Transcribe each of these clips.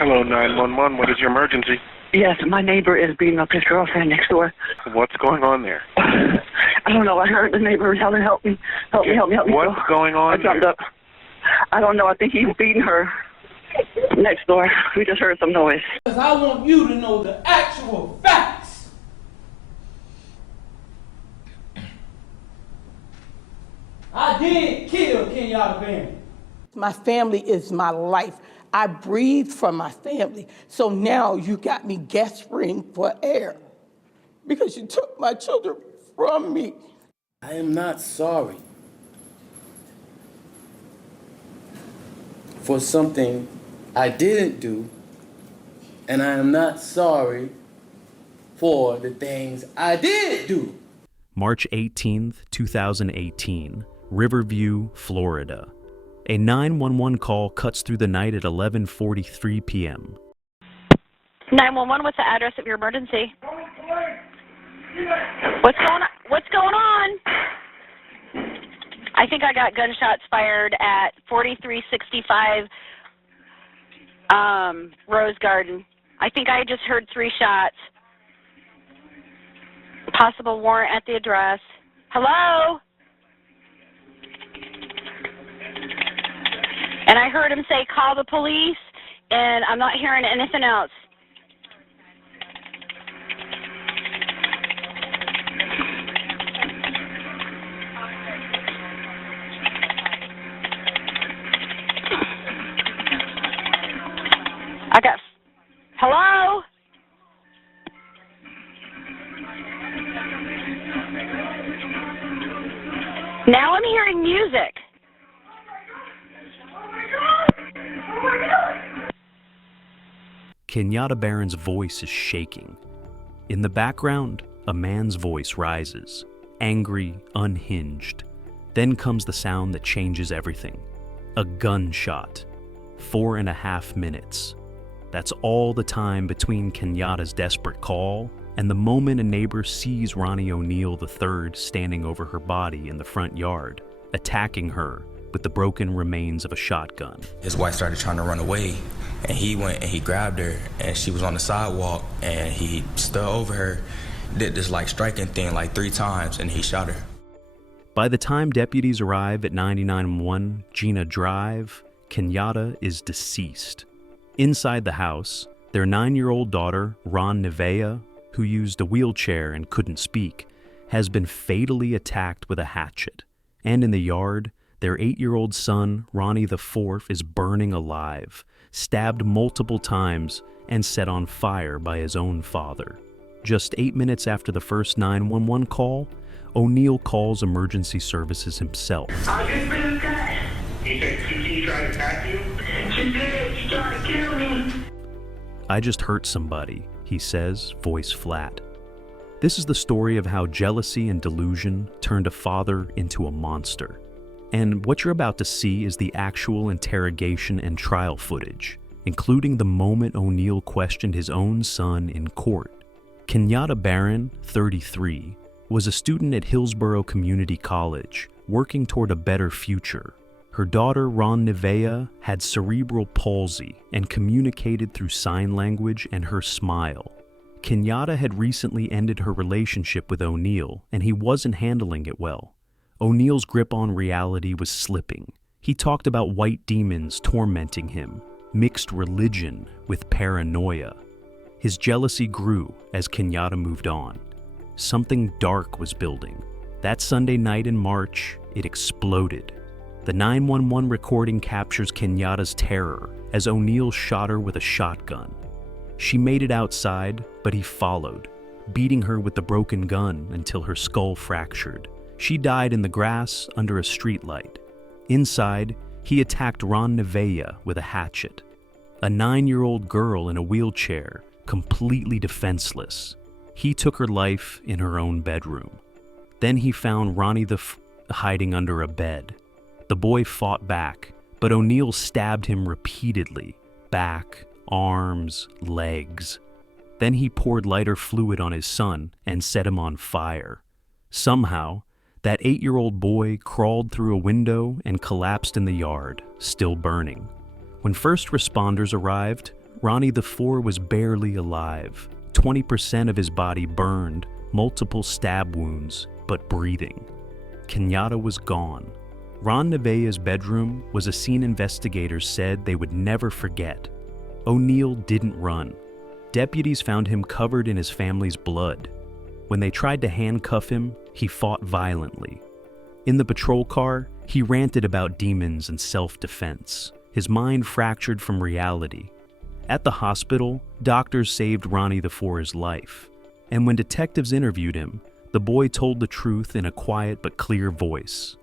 Hello, 911. What is your emergency? Yes, my neighbor is beating up his girlfriend next door. What's going on there? I don't know. I heard the neighbor yelling, help me, help me, help me, help me. What's going on I jumped there? up. I don't know. I think he's beating her next door. We just heard some noise. Because I want you to know the actual facts. I did kill Kenyatta Barron. My family is my life. I breathe from my family. So now you got me gasping for air because you took my children from me. I am not sorry for something I didn't do, and I am not sorry for the things I did do. March 18th, 2018, Riverview, Florida. A 911 call cuts through the night at 11:43 p.m. 911, what's the address of your emergency? What's going on? I think I got gunshots fired at 4365 Rose Garden. I think I just heard 3 shots. Possible warrant at the address. Hello? And I heard him say, call the police, and I'm not hearing anything else. I got, hello? Now I'm hearing music. Kenyatta Barron's voice is shaking. In the background, a man's voice rises, angry, unhinged. Then comes the sound that changes everything. A gunshot. 4.5 minutes. That's all the time between Kenyatta's desperate call and the moment a neighbor sees Ronnie O'Neill III standing over her body in the front yard, attacking her with the broken remains of a shotgun. His wife started trying to run away, and he went and he grabbed her, and she was on the sidewalk, and he stood over her, did this like striking thing like 3 times, and he shot her. By the time deputies arrive at 99-1 Gina Drive, Kenyatta is deceased. Inside the house, their 9-year-old daughter, Ron Nevea, who used a wheelchair and couldn't speak, has been fatally attacked with a hatchet. And in the yard, their 8-year-old son, Ronnie IV, is burning alive, stabbed multiple times, and set on fire by his own father. Just 8 minutes after the first 911 call, O'Neill calls emergency services himself. I just been attacked. You said she tried to attack you? She did. She tried to kill me. I just hurt somebody, he says, voice flat. This is the story of how jealousy and delusion turned a father into a monster. And what you're about to see is the actual interrogation and trial footage, including the moment O'Neill questioned his own son in court. Kenyatta Barron, 33, was a student at Hillsborough Community College, working toward a better future. Her daughter, Ron Nevea, had cerebral palsy and communicated through sign language and her smile. Kenyatta had recently ended her relationship with O'Neill, and he wasn't handling it well. O'Neill's grip on reality was slipping. He talked about white demons tormenting him, mixed religion with paranoia. His jealousy grew as Kenyatta moved on. Something dark was building. That Sunday night in March, it exploded. The 911 recording captures Kenyatta's terror as O'Neill shot her with a shotgun. She made it outside, but he followed, beating her with the broken gun until her skull fractured. She died in the grass under a streetlight. Inside, he attacked Ron Nevea with a hatchet. A 9-year-old girl in a wheelchair, completely defenseless. He took her life in her own bedroom. Then he found Ronnie hiding under a bed. The boy fought back, but O'Neill stabbed him repeatedly, back, arms, legs. Then he poured lighter fluid on his son and set him on fire. Somehow, that 8-year-old boy crawled through a window and collapsed in the yard, still burning. When first responders arrived, Ronnie IV was barely alive, 20% of his body burned, multiple stab wounds, but breathing. Kenyatta was gone. Ron Nevaeh's bedroom was a scene investigators said they would never forget. O'Neal didn't run. Deputies found him covered in his family's blood. When they tried to handcuff him, he fought violently. In the patrol car, he ranted about demons and self-defense, his mind fractured from reality. At the hospital, doctors saved Ronnie IV's life. And when detectives interviewed him, the boy told the truth in a quiet but clear voice.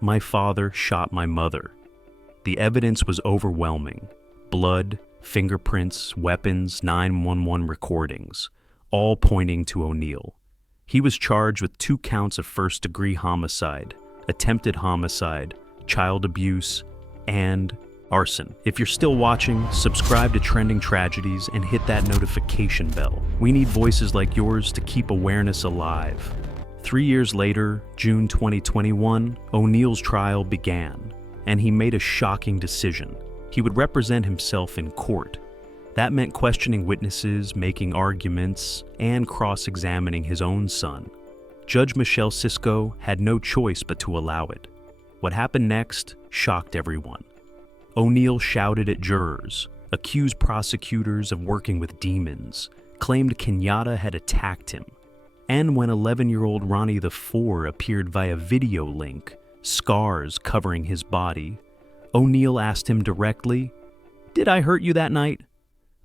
My father shot my mother. The evidence was overwhelming. Blood, fingerprints, weapons, 911 recordings, all pointing to O'Neal. He was charged with 2 counts of first-degree homicide, attempted homicide, child abuse, and arson. If you're still watching, subscribe to Trending Tragedies and hit that notification bell. We need voices like yours to keep awareness alive. 3 years later, June 2021, O'Neal's trial began, and he made a shocking decision. He would represent himself in court. That meant questioning witnesses, making arguments, and cross-examining his own son. Judge Michelle Cisco had no choice but to allow it. What happened next shocked everyone. O'Neal shouted at jurors, accused prosecutors of working with demons, claimed Kenyatta had attacked him. And when 11-year-old Ronnie IV appeared via video link, scars covering his body, O'Neal asked him directly, "Did I hurt you that night?"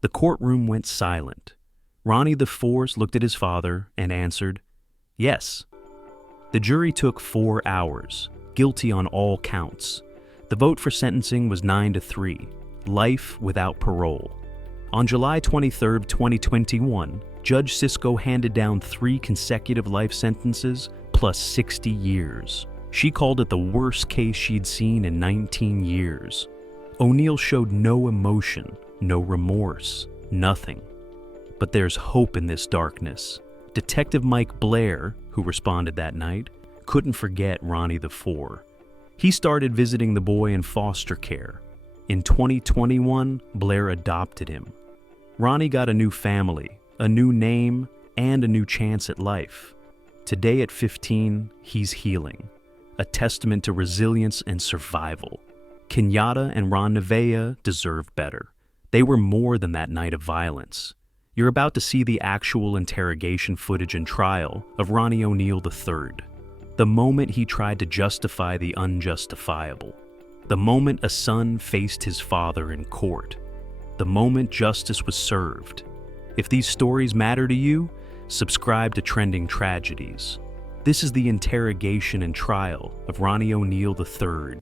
The courtroom went silent. Ronnie IV looked at his father and answered, "Yes." The jury took 4 hours, guilty on all counts. The vote for sentencing was 9-3, life without parole. On July 23, 2021, Judge Cisco handed down 3 consecutive life sentences plus 60 years. She called it the worst case she'd seen in 19 years. O'Neal showed no emotion, no remorse, nothing. But there's hope in this darkness. Detective Mike Blair, who responded that night, couldn't forget Ronnie IV. He started visiting the boy in foster care. In 2021, Blair adopted him. Ronnie got a new family, a new name, and a new chance at life. Today at 15, he's healing, a testament to resilience and survival. Kenyatta and Ron Nevaeh deserve better. They were more than that night of violence. You're about to see the actual interrogation footage and trial of Ronnie O'Neal III. The moment he tried to justify the unjustifiable. The moment a son faced his father in court. The moment justice was served. If these stories matter to you, subscribe to Trending Tragedies. This is the interrogation and trial of Ronnie O'Neal III.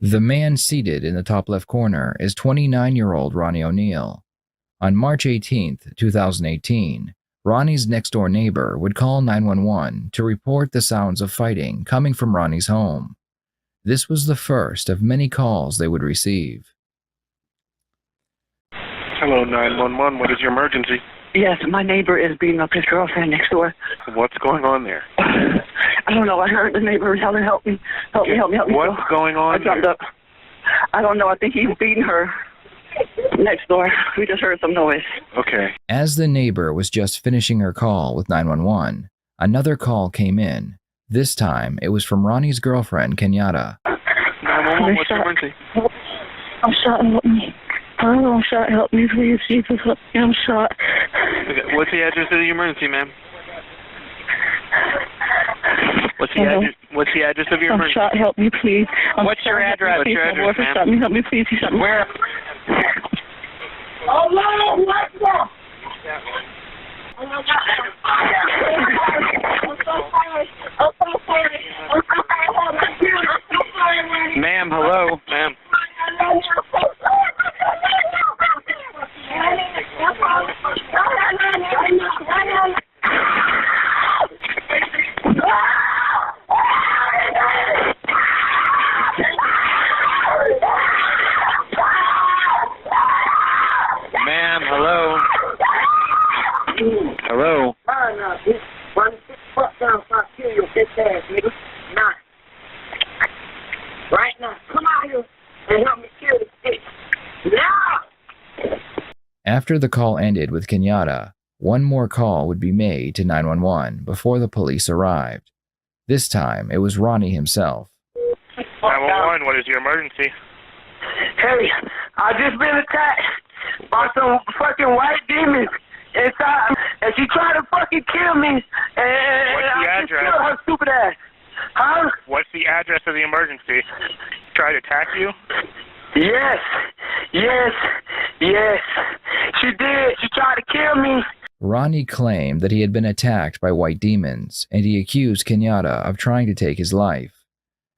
The man seated in the top left corner is 29-year-old Ronnie O'Neal. On March 18, 2018, Ronnie's next-door neighbor would call 911 to report the sounds of fighting coming from Ronnie's home. This was the first of many calls they would receive. Hello, 911. What is your emergency? Yes, my neighbor is beating up his girlfriend next door. What's going on there? I don't know. I heard the neighbor yelling, "Help me, help me, help me, help me." What's going on I jumped there? up. I don't know. I think he's beating her next door. We just heard some noise. Okay. As the neighbor was just finishing her call with 911, another call came in. This time, it was from Ronnie's girlfriend, Kenyatta. 911, what's your emergency? I'm shot. Help me. I'm shot. Help me, please. Jesus, help me. I'm shot. Okay. What's the address of the emergency, ma'am? What's the address of your I'm emergency? shot. Help me, please. What's your address? What's your address, My boyfriend ma'am? shot me. Help me, please. He shot me. Where? Hello, what's up? Ma'am, hello? Ma'am. Ma'am, hello? Hello? Right now, come out here and help me kill this bitch. Now! After the call ended with Kenyatta, one more call would be made to 911 before the police arrived. This time, it was Ronnie himself. 911, what is your emergency? Hey, I just been attacked by some fucking white demons inside, and she tried to fucking kill me, and What's the I just address? killed her stupid ass. Huh? What's the address of the emergency? Try to attack you? Yes, yes, yes. She did. She tried to kill me. Ronnie claimed that he had been attacked by white demons, and he accused Kenyatta of trying to take his life.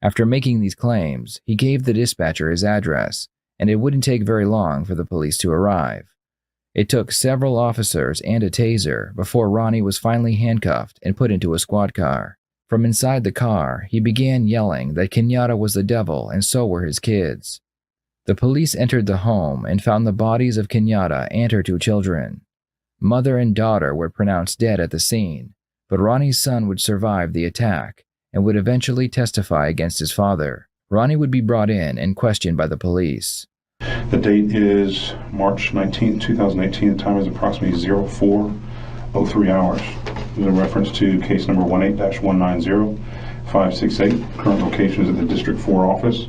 After making these claims, he gave the dispatcher his address, and it wouldn't take very long for the police to arrive. It took several officers and a taser before Ronnie was finally handcuffed and put into a squad car. From inside the car, he began yelling that Kenyatta was the devil and so were his kids. The police entered the home and found the bodies of Kenyatta and her 2 children. Mother and daughter were pronounced dead at the scene, but Ronnie's son would survive the attack and would eventually testify against his father. Ronnie would be brought in and questioned by the police. The date is March 19, 2018. The time is approximately 04:03 hours. There's a reference to case number 18-190568. Current location is at the District 4 office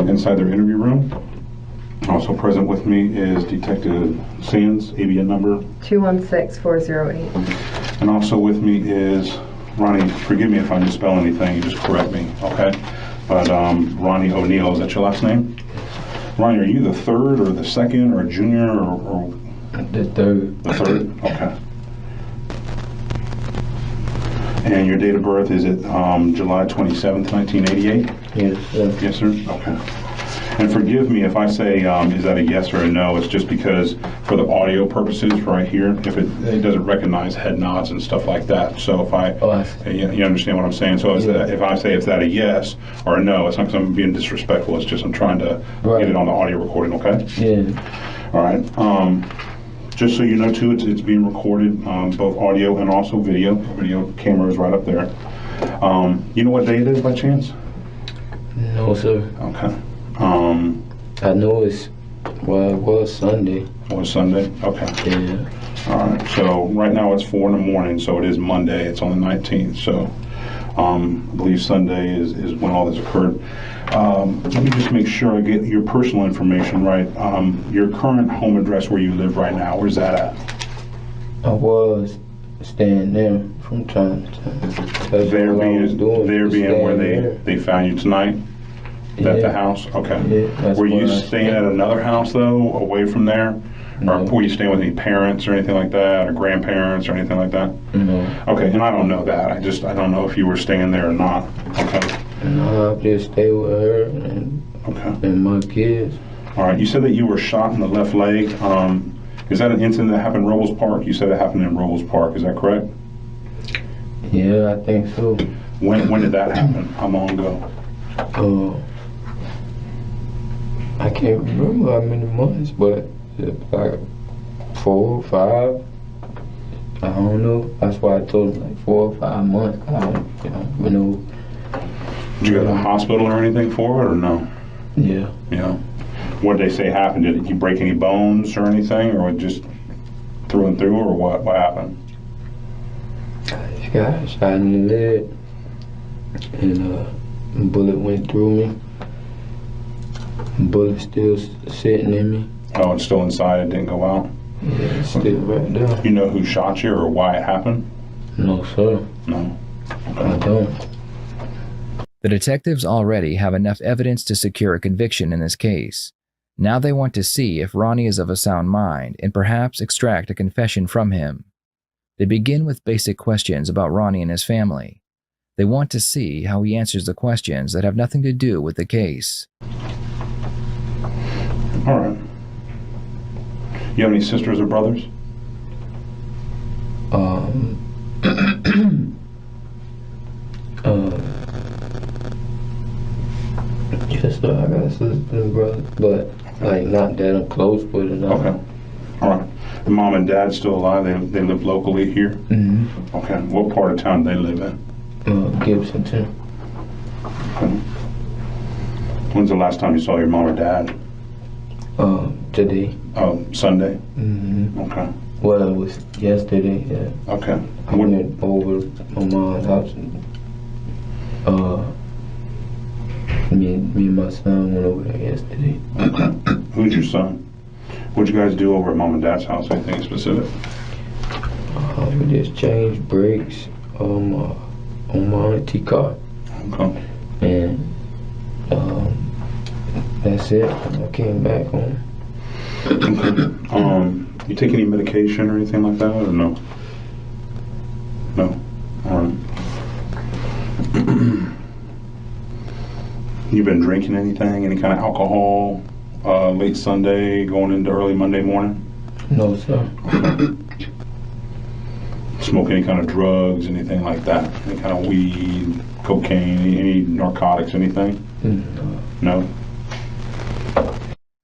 inside their interview room. Also present with me is Detective Sands, ABN number 216408. And also with me is Ronnie. Forgive me if I misspell anything, you just correct me, okay? But Ronnie O'Neill, is that your last name? Ronnie, are you the third or the second or a junior or? The third. The third, okay. And your date of birth is it July 27th, 1988? Yes, sir. Yes, sir? Okay. And forgive me if I say, is that a yes or a no? It's just because for the audio purposes right here, if it doesn't recognize head nods and stuff like that. So if you understand what I'm saying? So if I say is that a yes or a no, it's not because I'm being disrespectful. It's just I'm trying to get it on the audio recording, okay? Yeah. All right. Just so you know, too, it's being recorded, both audio and also video. Video camera is right up there. You know what day it is by chance? No, sir. Okay. I know it was Sunday. It was Sunday? Okay. Yeah. All right. So right now it's 4 in the morning, so it is Monday. It's on the 19th. So I believe Sunday is when all this occurred. Let me just make sure I get your personal information right. Your current home address where you live right now, where's that at? I was staying there from time to time. That's There all I was doing, being staying where there. they found you tonight? At the house? Okay. Yeah, that's Were you where I staying stay. at another house, though, away from there? No. Or were you staying with any parents or anything like that, or grandparents or anything like that? No. Okay, and I don't know that. I don't know if you were staying there or not. Okay. No, I just stay with her and my kids. All right, you said that you were shot in the left leg. Is that an incident that happened in Robles Park? You said it happened in Robles Park, is that correct? Yeah, I think so. When did that happen? How long ago? I can't remember how many months, but it's like 4 or 5. I don't know. That's why I told him like 4 or 5 months. I don't, you know. Did you go to the hospital or anything for it, or no? Yeah. Yeah. What did they say happened? Did you break any bones or anything, or just through and through, or what? What happened? I got shot in the leg, and a bullet went through me. Bullet still sitting in me. Oh, it's still inside. It didn't go out. Yeah, it's still right there. You know who shot you or why it happened? No, sir. No. I don't. The detectives already have enough evidence to secure a conviction in this case. Now they want to see if Ronnie is of a sound mind and perhaps extract a confession from him. They begin with basic questions about Ronnie and his family. They want to see how he answers the questions that have nothing to do with the case. All right. You have any sisters or brothers? Yes, sir. I got a sister and brother, but like not that I'm close with or nothing. Okay. All right. The mom and dad still alive? They live locally here? Mm-hmm. Okay. What part of town do they live in? Gibsonton. Okay. When's the last time you saw your mom or dad? Today. Sunday? Mm-hmm. Okay. Well, it was yesterday, yeah. Okay. I went over my mom's house and me and my son went over there yesterday. Okay. Who's your son? What'd you guys do over at Mom and Dad's house? Anything specific? We just changed brakes on my auntie car. Okay. And that's it. I came back home. Okay. You take any medication or anything like that, or no? No. All right. You been drinking anything? Any kind of alcohol? Late Sunday, going into early Monday morning? No, sir. Smoke any kind of drugs, anything like that? Any kind of weed, cocaine, any narcotics, anything? No.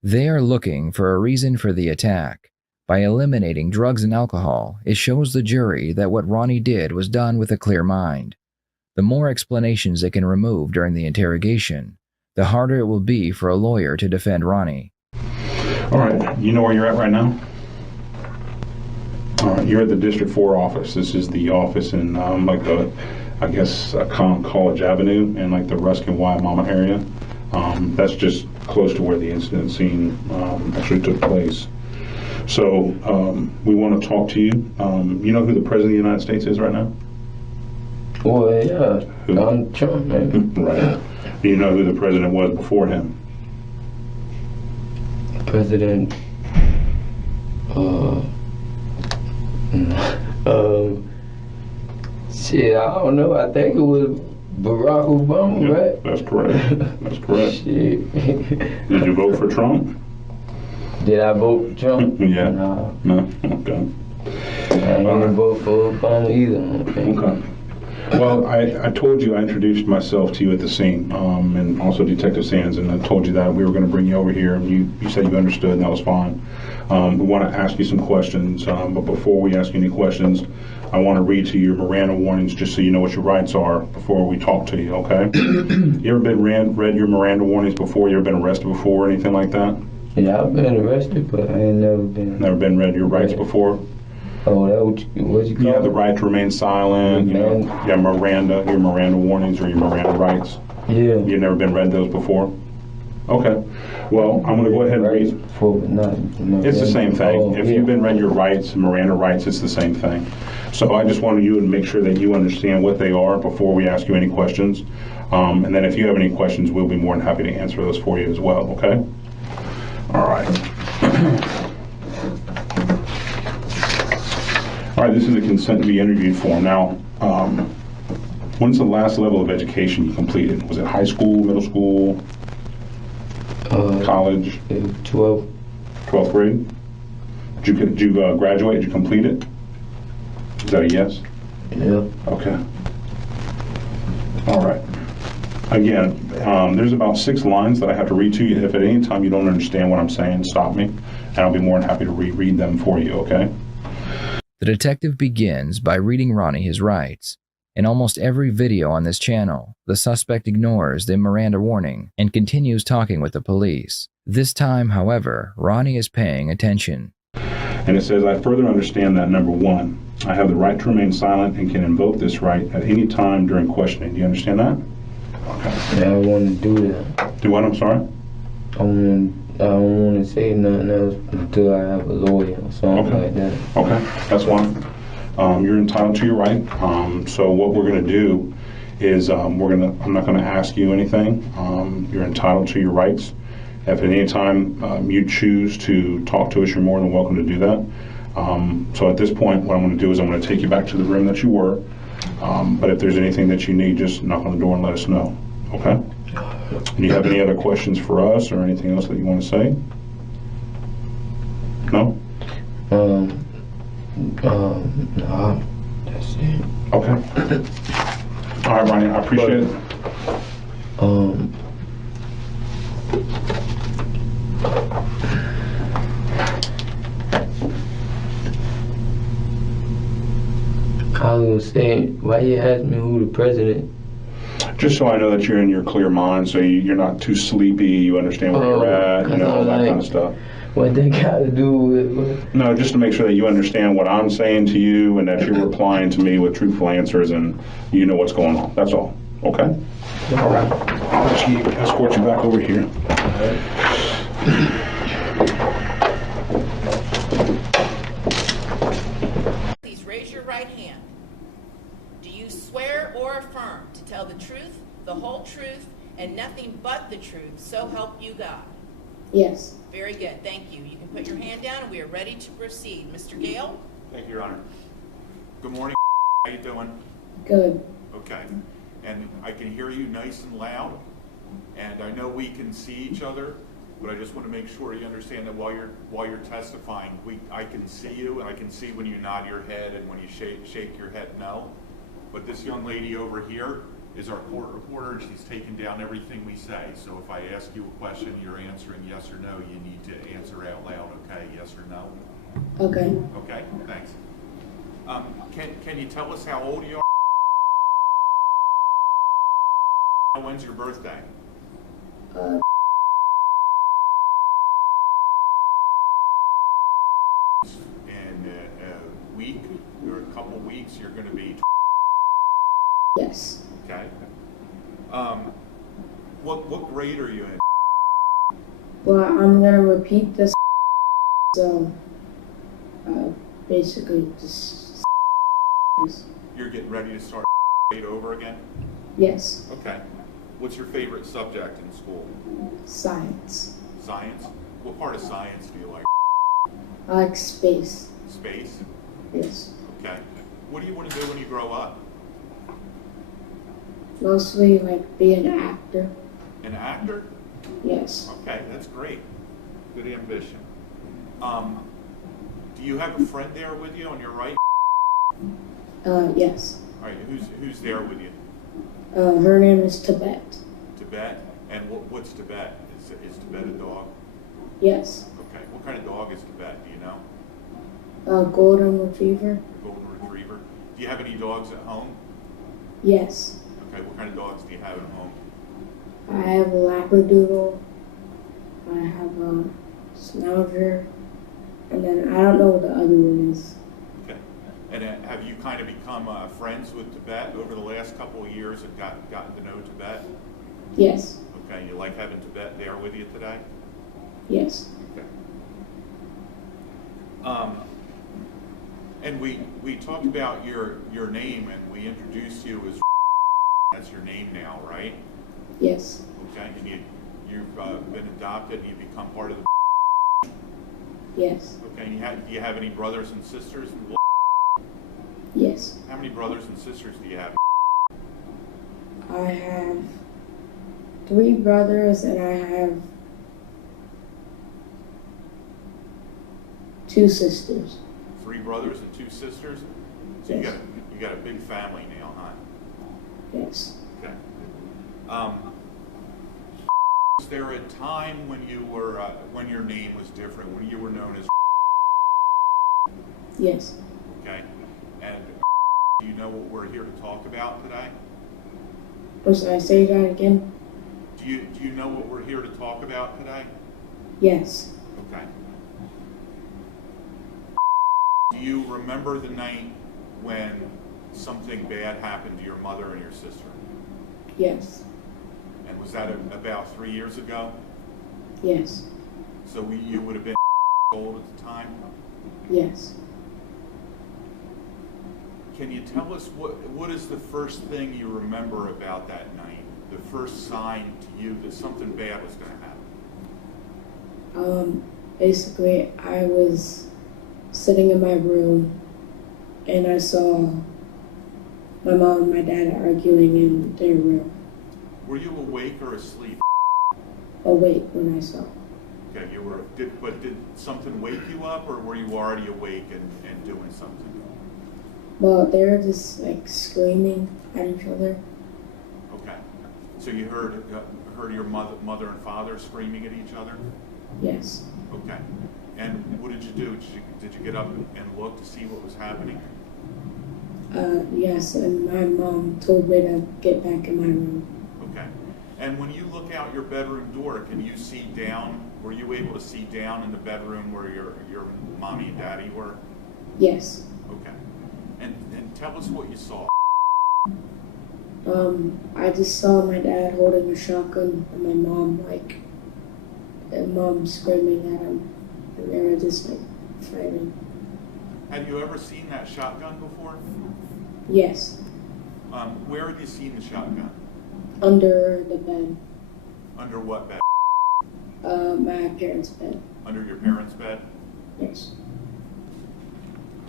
They are looking for a reason for the attack. By eliminating drugs and alcohol, it shows the jury that what Ronnie did was done with a clear mind. The more explanations they can remove during the interrogation, the harder it will be for a lawyer to defend Ronnie. All right, you know where you're at right now? All right, you're at the District 4 office. This is the office in College Avenue and like the Ruskin Babymama area. That's just close to where the incident scene actually took place. So we want to talk to you. You know who the President of the United States is right now? Well, yeah, Donald Trump, man. Right. Do you know who the president was before him? President, shit, I don't know. I think it was Barack Obama, Yeah, right? that's correct. That's correct. Shit. Did you vote for Trump? Did I vote for Trump? Yeah. No. Okay. I didn't vote for Obama either. Okay. Well, I told you I introduced myself to you at the scene, and also Detective Sands, and I told you that we were going to bring you over here, and you said you understood, and that was fine. We want to ask you some questions, but before we ask you any questions, I want to read to you your Miranda warnings just so you know what your rights are before we talk to you, okay? You ever been read your Miranda warnings before? You ever been arrested before or anything like that? Yeah, I've been arrested, but I ain't never been. Never been read your rights before? Oh, that what you call You have the right to remain silent. You know, your Miranda warnings or your Miranda rights. Yeah. You've never been read those before? Okay. Well, I'm going to go ahead and read. It's the same thing. If you've been read your rights, Miranda rights, it's the same thing. So I just wanted you to make sure that you understand what they are before we ask you any questions. And then if you have any questions, we'll be more than happy to answer those for you as well, okay? All right. All right, this is a consent to be interviewed form. Now, when's the last level of education you completed? Was it high school, middle school, college? 12th grade? Did you graduate? Did you complete it? Is that a yes? Yeah. Okay. All right. Again, there's about 6 lines that I have to read to you. If at any time you don't understand what I'm saying, stop me, and I'll be more than happy to reread them for you, okay? The detective begins by reading Ronnie his rights. In almost every video on this channel, the suspect ignores the Miranda warning and continues talking with the police. This time, however, Ronnie is paying attention. And it says, I further understand that, number 1, I have the right to remain silent and can invoke this right at any time during questioning. Do you understand that? Okay. Yeah, I want to do that. Do what? I'm sorry? I don't want to say nothing else until I have a lawyer or something like that. Okay, that's fine. You're entitled to your right. So what we're going to do is I'm not going to ask you anything. You're entitled to your rights. If at any time you choose to talk to us, you're more than welcome to do that. So at this point, what I'm going to do is I'm going to take you back to the room that you were. But if there's anything that you need, just knock on the door and let us know. Okay? Do you have any other questions for us or anything else that you want to say? No? No, that's it. Okay. All right, Ronnie, I appreciate it. I was gonna say, why you ask me who the president? Just so I know that you're in your clear mind, so you're not too sleepy, you understand where you're at, you know, all that kind of stuff. what they got to do with? No, just to make sure that you understand what I'm saying to you and that you're replying to me with truthful answers and you know what's going on. That's all. Okay? All right. I'll escort you back over here. Please raise your right hand. Do you swear or affirm to tell the truth, the whole truth, and nothing but the truth, so help you God? Yes. Very good. Thank you. You can put your hand down and we are ready to proceed. Mr. Gale? Thank you, Your Honor. Good morning. How you doing? Good. Okay. And I can hear you nice and loud. And I know we can see each other, but I just want to make sure you understand that while you're testifying, I can see you, and I can see when you nod your head and when you shake your head no. But this young lady over here is our court reporter, and she's taking down everything we say. So if I ask you a question, you're answering yes or no, you need to answer out loud, okay? Yes or no? Okay. Okay, thanks. Can you tell us how old you are? When's your birthday? In a week or a couple weeks, you're going to be. Yes. Okay. What grade are you in? Well, I'm gonna repeat this. So, basically, just. You're getting ready to start grade over again? Yes. Okay. What's your favorite subject in school? Science. Science? What part of science do you like? I like space. Space? Yes. Okay. What do you want to do when you grow up? Mostly like be an actor. An actor? Yes. Okay, that's great. Good ambition. Do you have a friend there with you on your right? Yes. All right, who's there with you? Her name is Tibet. Tibet? And what's Tibet? Is Tibet a dog? Yes. Okay. What kind of dog is Tibet? Do you know? Golden Retriever. Golden Retriever. Do you have any dogs at home? Yes. Okay. What kind of dogs do you have at home? I have a Labradoodle. I have a Schnauzer. And then I don't know what the other one is. Okay. And have you kind of become friends with Tibet over the last couple of years and gotten to know Tibet? Yes. Okay. You like having Tibet there with you today? Yes. Okay. And we talked about your name, and we introduced you as that's your name now, right? Yes. Okay. And you've been adopted, and you become part of the. Yes. Okay. And do you have any brothers and sisters? Yes. How many brothers and sisters do you have? I have 3 brothers and I have 2 sisters. 3 brothers and 2 sisters? So Yes. you got a big family now, huh? Yes. Okay. Was there a time when you were when your name was different, when you were known as? Yes. Okay. And do you know what we're here to talk about today? Or should I say that again? Do you know what we're here to talk about today? Yes. Okay. Do you remember the night when something bad happened to your mother and your sister? Yes. And was that about 3 years ago? Yes. So you would have been old at the time? Yes. Can you tell us what is the first thing you remember about that night? The first sign to you that something bad was going to happen? Basically, I was sitting in my room and I saw my mom and my dad arguing in their room. Were you awake or asleep? Awake when I saw. Okay, you were. Did something wake you up, or were you already awake and doing something? Well, they were just like screaming at each other. Okay, so you heard your mother and father screaming at each other? Yes. Okay, and what did you do? Did you get up and look to see what was happening? Yes, and my mom told me to get back in my room. Okay, And when you look out your bedroom door, can you see down? Were you able to see down in the bedroom where your mommy and daddy were? Yes. Okay. And tell us what you saw. I just saw my dad holding a shotgun and my mom screaming at him, and they were just like fighting. Have you ever seen that shotgun before? Yes. Where have you seen the shotgun? Under the bed. Under what bed? My parents' bed. Under your parents' bed? Yes.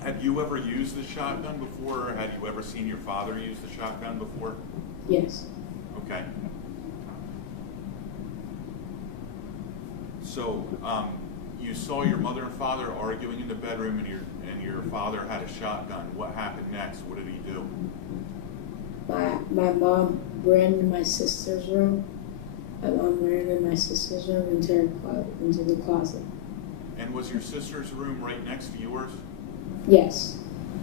Have you ever used the shotgun before, or have you ever seen your father use the shotgun before? Yes. Okay. So, you saw your mother and father arguing in the bedroom, and your father had a shotgun. What happened next? What did he do? My mom ran in my sister's room. My mom ran in my sister's room into the closet. And was your sister's room right next to yours? Yes.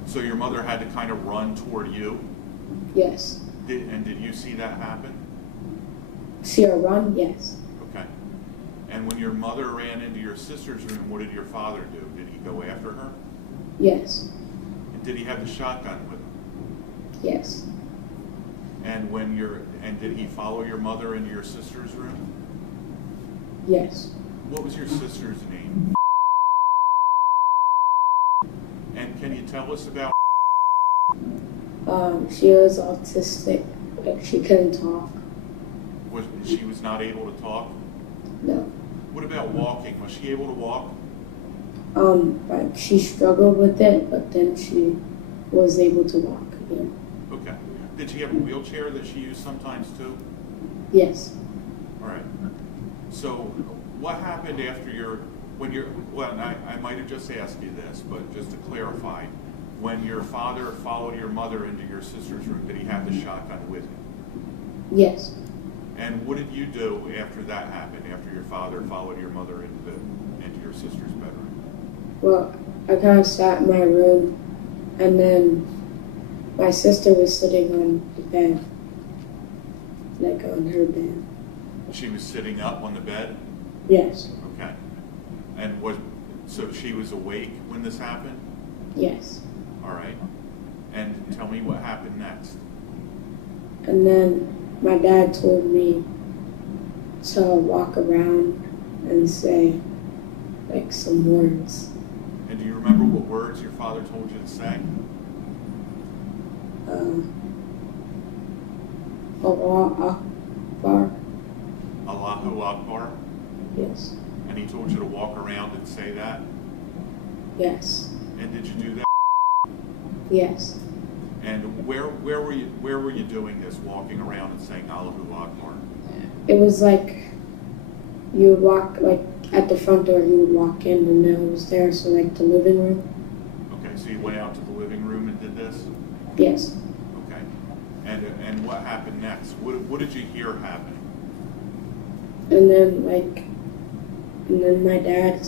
So your mother had to kind of run toward you? Yes. Did you see that happen? See her run? Yes. Okay. And when your mother ran into your sister's room, what did your father do? Did he go after her? Yes. And did he have the shotgun with him? Yes. And did he follow your mother into your sister's room? Yes. What was your sister's name? And can you tell us about? She was autistic. Like, she couldn't talk. She was not able to talk? No. What about walking? Was she able to walk? Like, she struggled with it, but then she was able to walk again. Okay. Did she have a wheelchair that she used sometimes too? Yes. All right. So what happened after I might have just asked you this, but just to clarify, when your father followed your mother into your sister's room, did he have the shotgun with him? Yes. And what did you do after that happened, after your father followed your mother into your sister's bedroom? Well, I kind of sat in my room, and then my sister was sitting on the bed, like on her bed. She was sitting up on the bed? Yes. Okay. And so she was awake when this happened? Yes. All right. And tell me what happened next. And then my dad told me to walk around and say, like, some words. And do you remember what words your father told you to say? Allah Akbar. Allahu Akbar? Yes. And he told you to walk around and say that? Yes. And did you do that? Yes. And where were you doing this, walking around and saying Allahu Akbar? It was like you would walk, like, at the front door, you would walk in and then it was there, so like the living room. Okay, so you went out to the living room and did this? Yes. Okay. And what happened next? What did you hear happening? And then my dad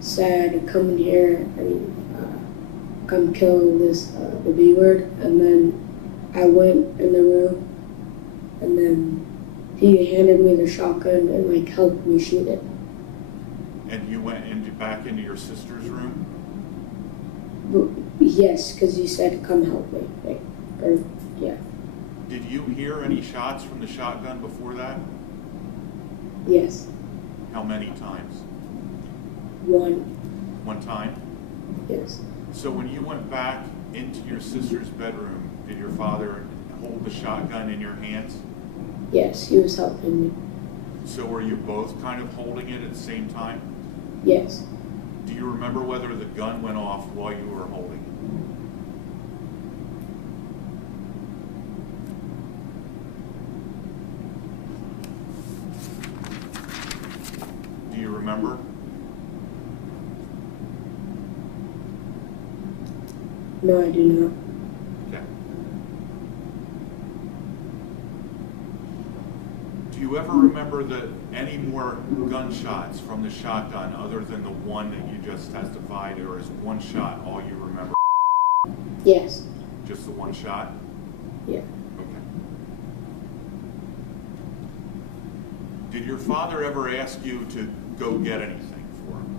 said, come in here and come kill the B word. And then I went in the room, and then he handed me the shotgun and like helped me shoot it. And you went back into your sister's room? Yes, because you said come help me. Yeah. Did you hear any shots from the shotgun before that? Yes. How many times? One. One time? Yes. So when you went back into your sister's bedroom, did your father hold the shotgun in your hands? Yes, he was helping me. So were you both kind of holding it at the same time? Yes. Do you remember whether the gun went off while you were holding it? Do you remember? No, I do not. Okay. Do you ever remember any more gunshots from the shotgun other than the one that you just testified, or is one shot all you remember? Yes. Just the one shot? Yeah. Okay. Did your father ever ask you to go get anything for him?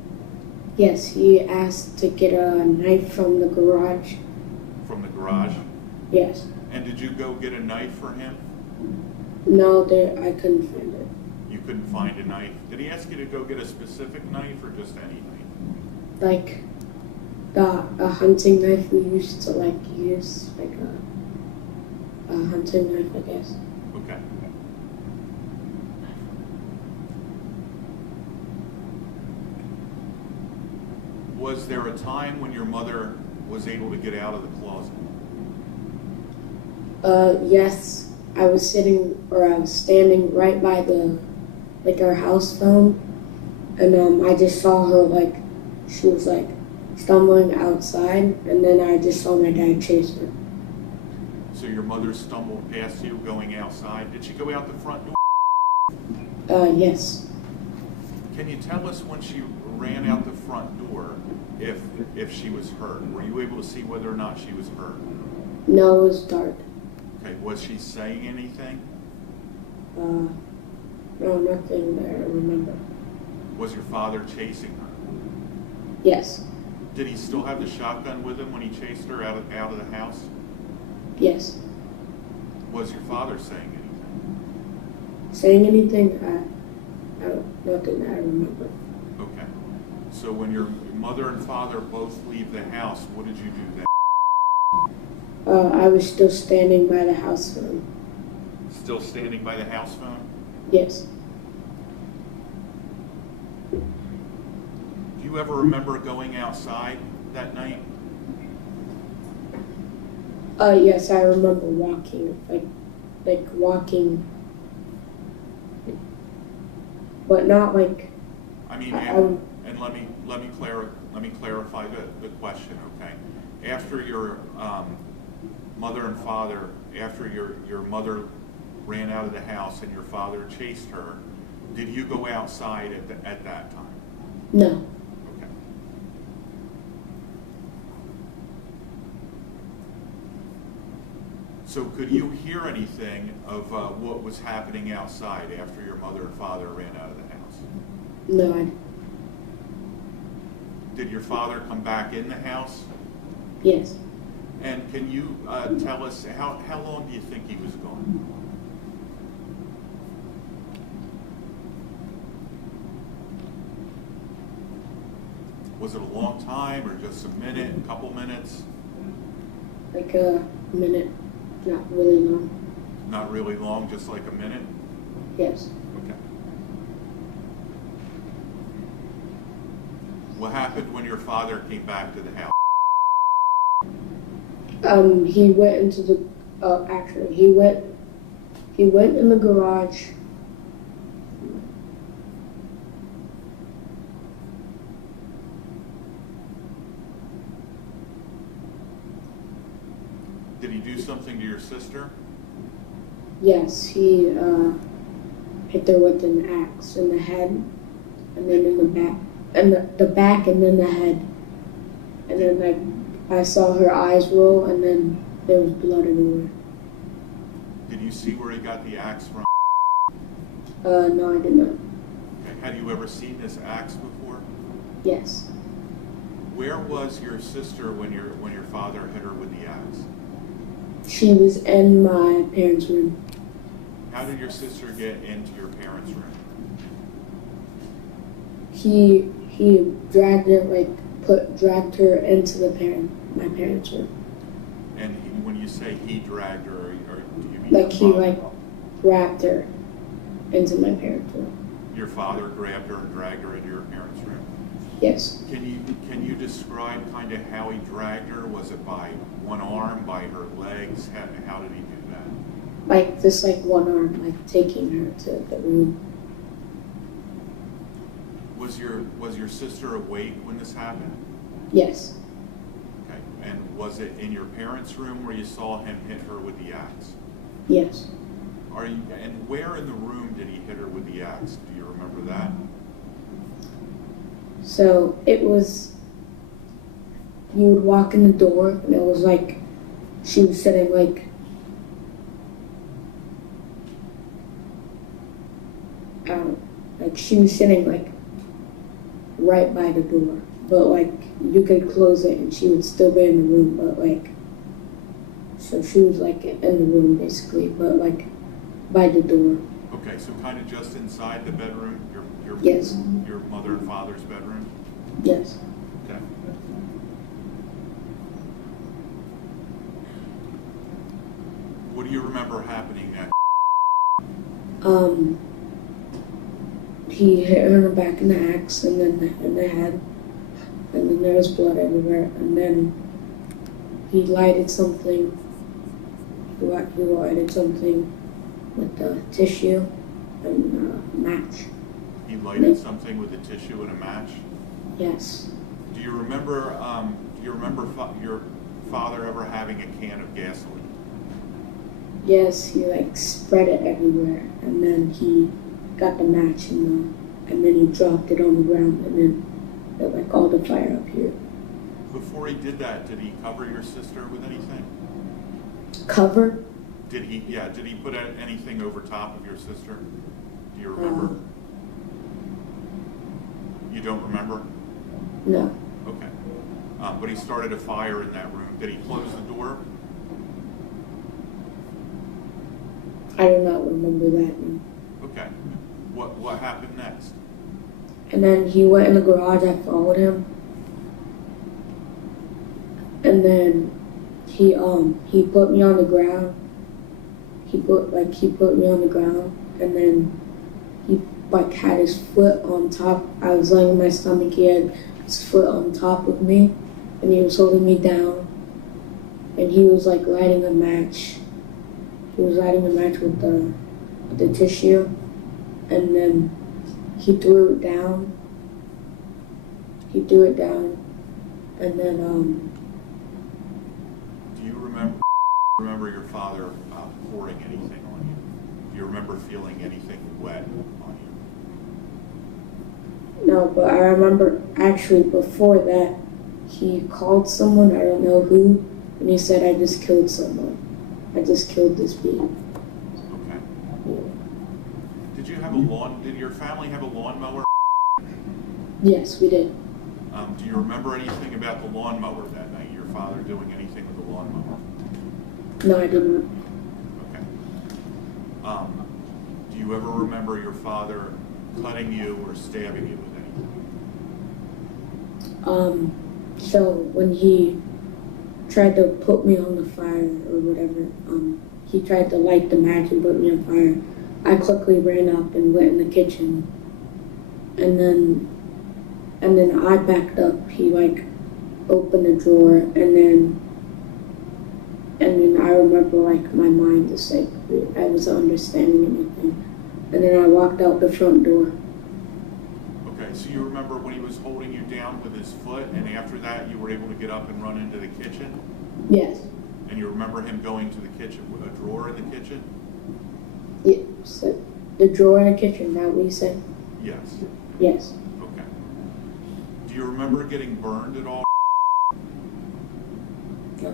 Yes, he asked to get a knife from the garage. From the garage? Yes. And did you go get a knife for him? No, I couldn't find it. You couldn't find a knife. Did he ask you to go get a specific knife or just any knife? Like a hunting knife we used to like use, like a hunting knife, I guess. Okay. Was there a time when your mother was able to get out of the closet? Yes. I was standing right by our house phone, and I just saw her, she was, stumbling outside, and then I just saw my dad chase her. So your mother stumbled past you going outside. Did she go out the front door? Yes. Can you tell us when she ran out the front door if she was hurt? Were you able to see whether or not she was hurt? No, it was dark. Okay, was she saying anything? No, nothing that I remember. Was your father chasing her? Yes. Did he still have the shotgun with him when he chased her out of the house? Yes. Was your father saying anything? Saying anything? Nothing that I remember. Okay. So when your mother and father both leave the house, what did you do then? I was still standing by the house phone. Still standing by the house phone? Yes. Do you ever remember going outside that night? Yes, I remember walking, like walking, but not like. I mean, and let me clarify the question, okay? After your mother and father, after your mother ran out of the house and your father chased her, did you go outside at that time? No. Okay. So could you hear anything of what was happening outside after your mother and father ran out of the house? No. Did your father come back in the house? Yes. And can you tell us how long do you think he was gone? Was it a long time or just a minute, a couple minutes? Like a minute, not really long. Not really long, just like a minute? Yes. Okay. What happened when your father came back to the house? He went into the. Actually, he went in the garage. Did he do something to your sister? Yes, he hit her with an axe in the head, and then in the back, and the back, and then the head, and then I saw her eyes roll, and then there was blood everywhere. Did you see where he got the axe from? No, I did not. Okay. Had you ever seen this axe before? Yes. Where was your sister when your father hit her with the axe? She was in my parents' room. How did your sister get into your parents' room? He dragged her, dragged her into my parents' room. And when you say he dragged her, or do you mean Like he father? grabbed her into my parents' room. Your father grabbed her and dragged her into your parents' room? Yes. Can you describe kind of how he dragged her? Was it by one arm, by her legs? How did he do that? Just one arm, taking her to the room. Was your sister awake when this happened? Yes. Okay. And was it in your parents' room where you saw him hit her with the axe? Yes. And where in the room did he hit her with the axe? Do you remember that? So it was, you would walk in the door, and it was she was sitting I don't like she was sitting like right by the door, but like you could close it and she would still be in the room, but like, so she was like in the room basically, but like by the door. Okay, so kind of just inside the bedroom, Yes. Your mother and father's bedroom? Yes. Okay. What do you remember happening next? He hit her in the back in the axe and then in the head, and then there was blood everywhere, and then he lighted something. He lighted something with the tissue and a match. He lighted something with a tissue and a match? Yes. Do you remember your father ever having a can of gasoline? Yes, he like spread it everywhere, and then he got the match and then he dropped it on the ground, and then it like all the fire up here. Before he did that, did he cover your sister with anything? Cover? Did he put anything over top of your sister? Do you remember? You don't remember? No. Okay. But he started a fire in that room. Did he close the door? I do not remember that. No. Okay. What happened next? And then he went in the garage. I followed him, and then he put me on the ground. He put me on the ground, and then he like had his foot on top. I was laying on my stomach. He had his foot on top of me, and he was holding me down. And he was like lighting a match. He was lighting a match with the tissue, and then he threw it down. And then Do you remember your father pouring anything on you? Do you remember feeling anything wet on you? No, but I remember actually before that, he called someone, I don't know who, and he said, I just killed someone. I just killed this bee. Okay. Did your family have a lawnmower? Yes, we did. Do you remember anything about the lawnmower that night? Your father doing anything with the lawnmower? No, I didn't. Okay. Do you ever remember your father cutting you or stabbing you with anything? So when he tried to put me on the fire or whatever, he tried to light the match and put me on fire. I quickly ran up and went in the kitchen, and then I backed up. He like opened the drawer, and then I remember like my mind just like I wasn't understanding anything, and then I walked out the front door. Okay, so you remember when he was holding you down with his foot, and after that you were able to get up and run into the kitchen? Yes. And you remember him going to the kitchen with a drawer in the kitchen? Yes. The drawer in the kitchen, that what you said? Yes. Yes. Okay. Do you remember getting burned at all? No.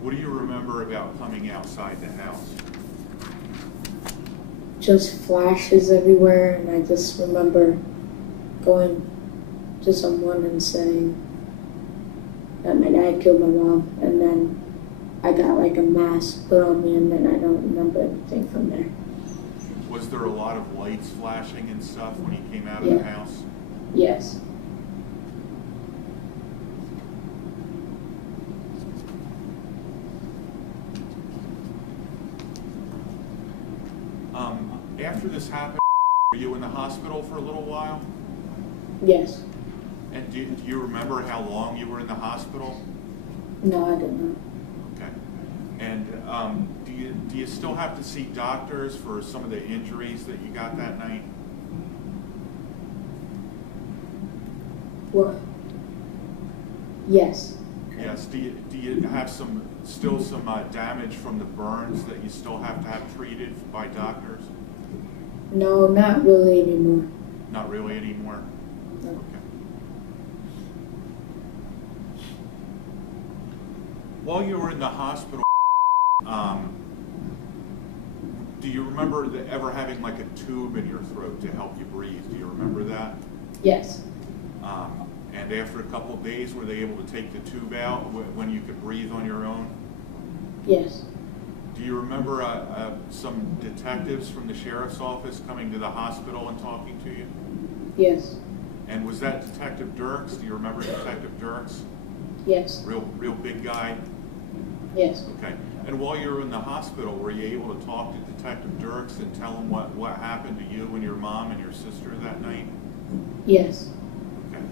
What do you remember about coming outside the house? Just flashes everywhere, and I just remember going to someone and saying that my dad killed my mom, and then I got like a mask put on me, and then I don't remember anything from there. Was there a lot of lights flashing and stuff when he came out of the house? Yes. After this happened, were you in the hospital for a little while? Yes. And do you remember how long you were in the hospital? No, I don't know. Okay. And do you still have to see doctors for some of the injuries that you got that night? What? Yes. Yes. Do you have still some damage from the burns that you still have to have treated by doctors? No, not really anymore. Not really anymore? No. Okay. While you were in the hospital, Do you remember ever having like a tube in your throat to help you breathe? Do you remember that? Yes. And after a couple of days, were they able to take the tube out when you could breathe on your own? Yes. Do you remember some detectives from the sheriff's office coming to the hospital and talking to you? Yes. And was that Detective Dirks? Do you remember Detective Dirks? Yes. Real big guy? Yes. Okay. And while you were in the hospital, were you able to talk to Detective Dirks and tell him what happened to you and your mom and your sister that night? Yes. Okay.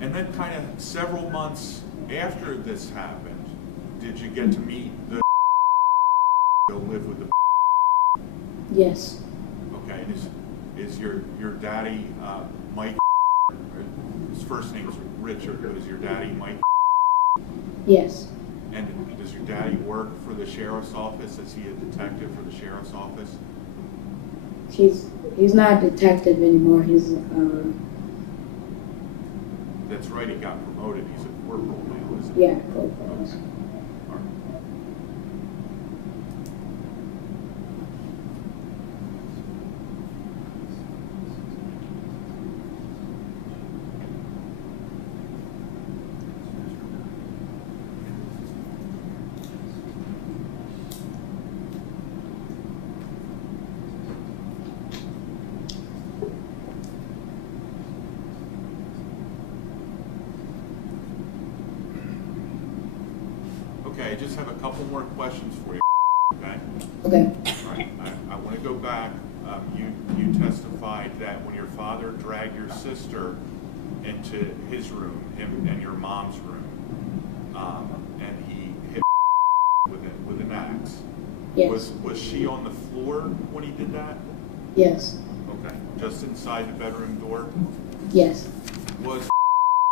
And then kind of several months after this happened, did you get to meet the go live with the Yes. Okay. And is your daddy Mike? His first name is Richard. Is your daddy Mike? Yes. And does your daddy work for the sheriff's office? Is he a detective for the sheriff's office? He's not a detective anymore. He's That's right, he got promoted. He's a corporal now, isn't he? yeah, corporal. Okay. All right. Okay, I just have a couple more questions for you, okay? Okay. All right, I want to go back. You testified that when your father dragged your sister into his room, him and your mom's room, and he hit with an axe. Yes. Was she on the floor when he did that? Yes. Okay, just inside the bedroom door? Yes. Was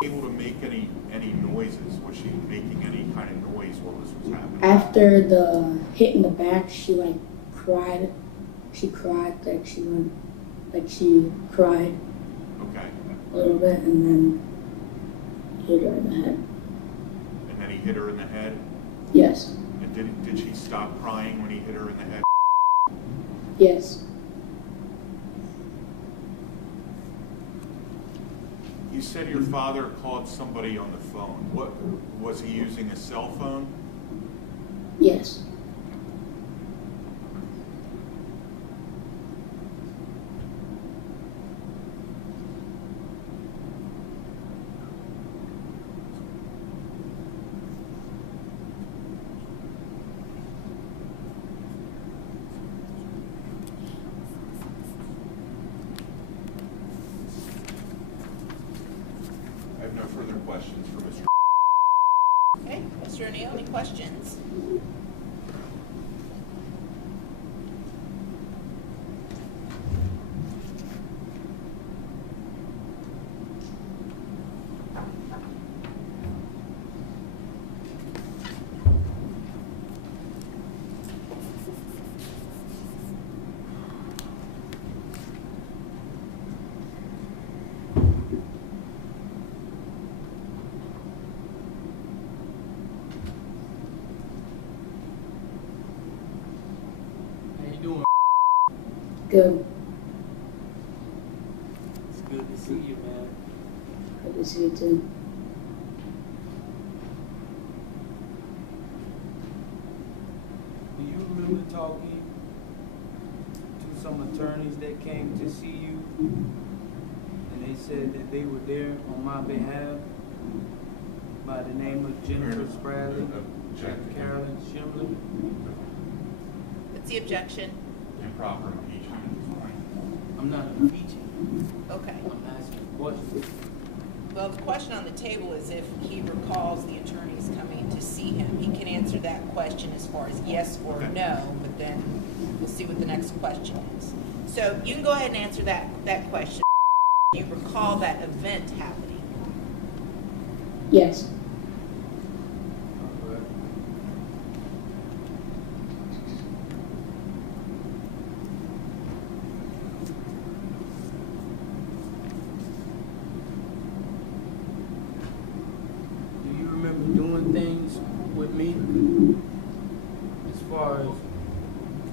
able to make any noises? Was she making any kind of noise while this was happening? After the hit in the back, she like cried. She cried she cried Okay. a little bit, and then hit her in the head. And then he hit her in the head? Yes. And did she stop crying when he hit her in the head? Yes. You said your father called somebody on the phone. What was he using, a cell phone? Yes. I have no further questions for Mr. Okay, Mr. O'Neill, any questions? Doing? Good. It's good to see you, man. Good to see you too. Do you remember talking to some attorneys that came to see you? And they said that they were there on my behalf by the name of Jennifer Spradley, Carolyn Schindler. What's the objection? Improper impeachment. I'm not impeaching. Okay. I'm asking questions. Well, the question on the table is if he recalls the attorneys coming to see him. He can answer that question as far as yes or no, but then we'll see what the next question is. So you can go ahead and answer that question. Do you recall that event happening? Yes. Do you remember doing things with me as far as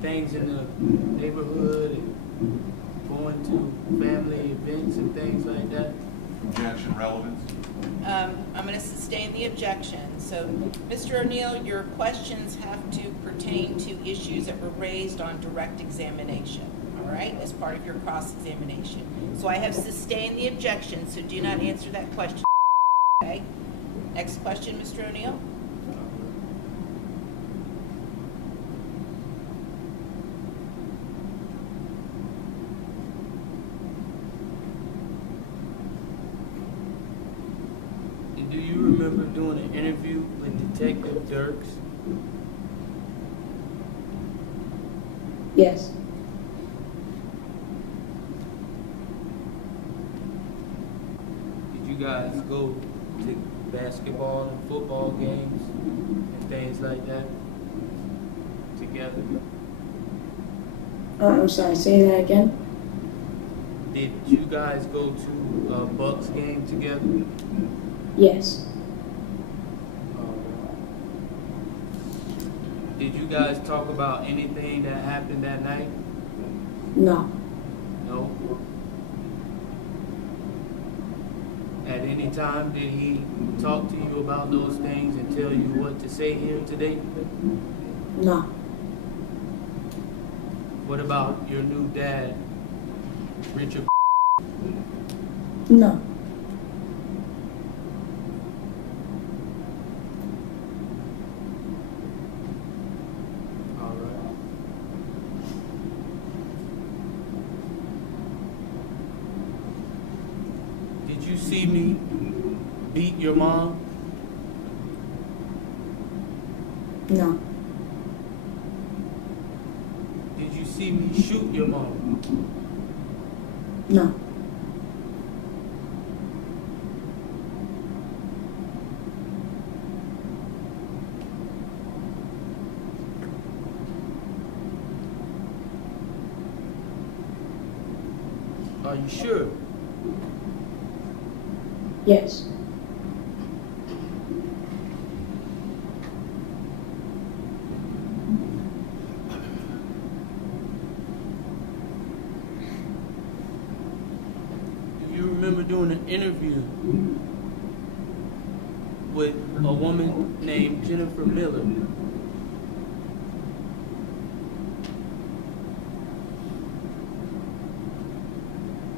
things in the neighborhood and going to family events and things like that? Objection, relevance. I'm going to sustain the objection. So, Mr. O'Neill, your questions have to pertain to issues that were raised on direct examination, all right, as part of your cross-examination. So I have sustained the objection, so do not answer that question, okay? Next question, Mr. O'Neill. Do you remember doing an interview with Detective Dirks? Yes. Did you guys go to basketball and football games and things like that together? I'm sorry, say that again? Did you guys go to a Bucks game together? Yes. Did you guys talk about anything that happened that night? No. No? At any time, did he talk to you about those things and tell you what to say here today? No. What about your new dad, Richard? No. All right. Did you see me beat your mom? No. Did you see me shoot your mom? No. Are you sure? Yes. Do you remember doing an interview with a woman named Jennifer Miller?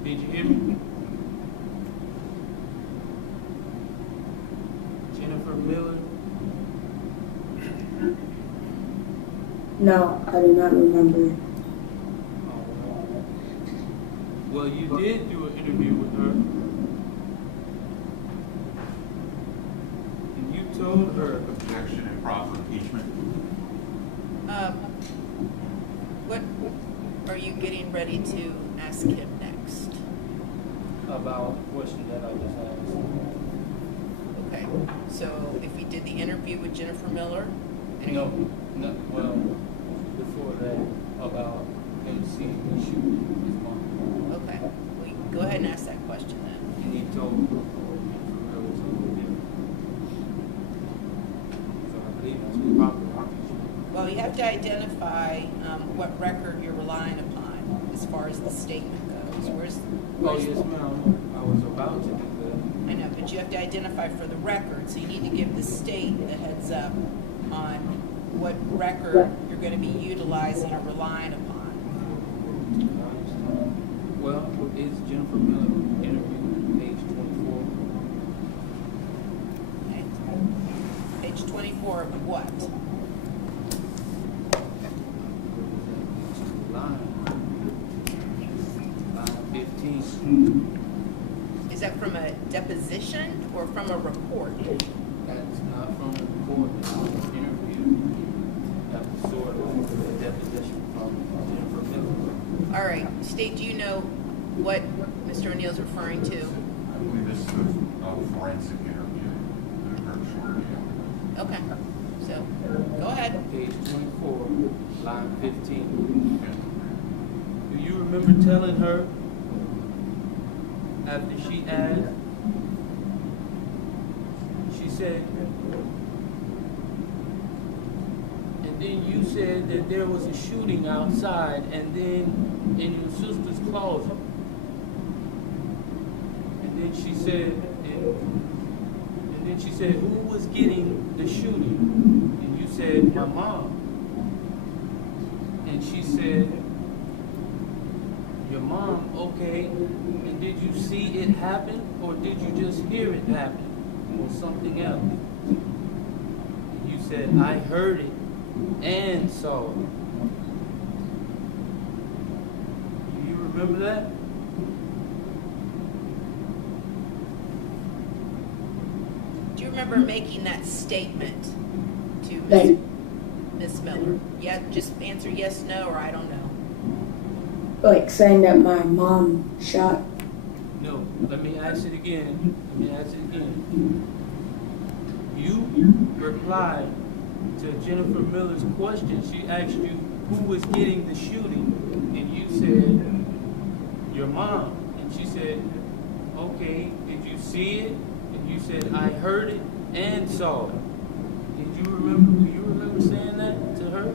Did you hear me? Jennifer Miller? No, I do not remember. Well, you did do an interview with her. And you told her. Objection and proper impeachment. What are you getting ready to ask him next? About the question that I just asked. Okay, so if he did the interview with Jennifer Miller? and No, well, before that, about him seeing me shoot his mom. Okay, well, go ahead and ask that question then. And he told me Jennifer Miller something different. So I believe it's proper impeachment. Well, you have to identify what record you're relying upon as far as the statement goes. Oh, yes, ma'am. I was about to do that. I know, but you have to identify for the record, so you need to give the state the heads up on what record you're going to be utilizing or relying upon. Well, is Jennifer Miller interview page 24? Okay. Page 24 of what? Line 15. Is that from a deposition or from a report? That's not from a report, it's an interview. That was sort of a deposition from Jennifer Miller. All right, state, do you know what Mr. O'Neill's referring to? I believe this is a forensic interview. Okay, so go ahead. Page 24, line 15. Do you remember telling her after she asked, she said, and And then you said that there was a shooting outside, and then in your sister's closet. And then she said, who was getting the shooting? And you said, my mom. And she said, your mom, okay. And did you see it happen, or did you just hear it happen, or something else? And you said, I heard it and saw it. Do you remember that? Do you remember making that statement to Miss Miller? Yeah, just answer yes, no, or I don't know. Like saying that my mom shot. No, let me ask it again. You replied to Jennifer Miller's question. She asked you who was getting the shooting, and you said, your mom. And she said, okay, did you see it? And you said, I heard it and saw it. Do you remember saying that to her?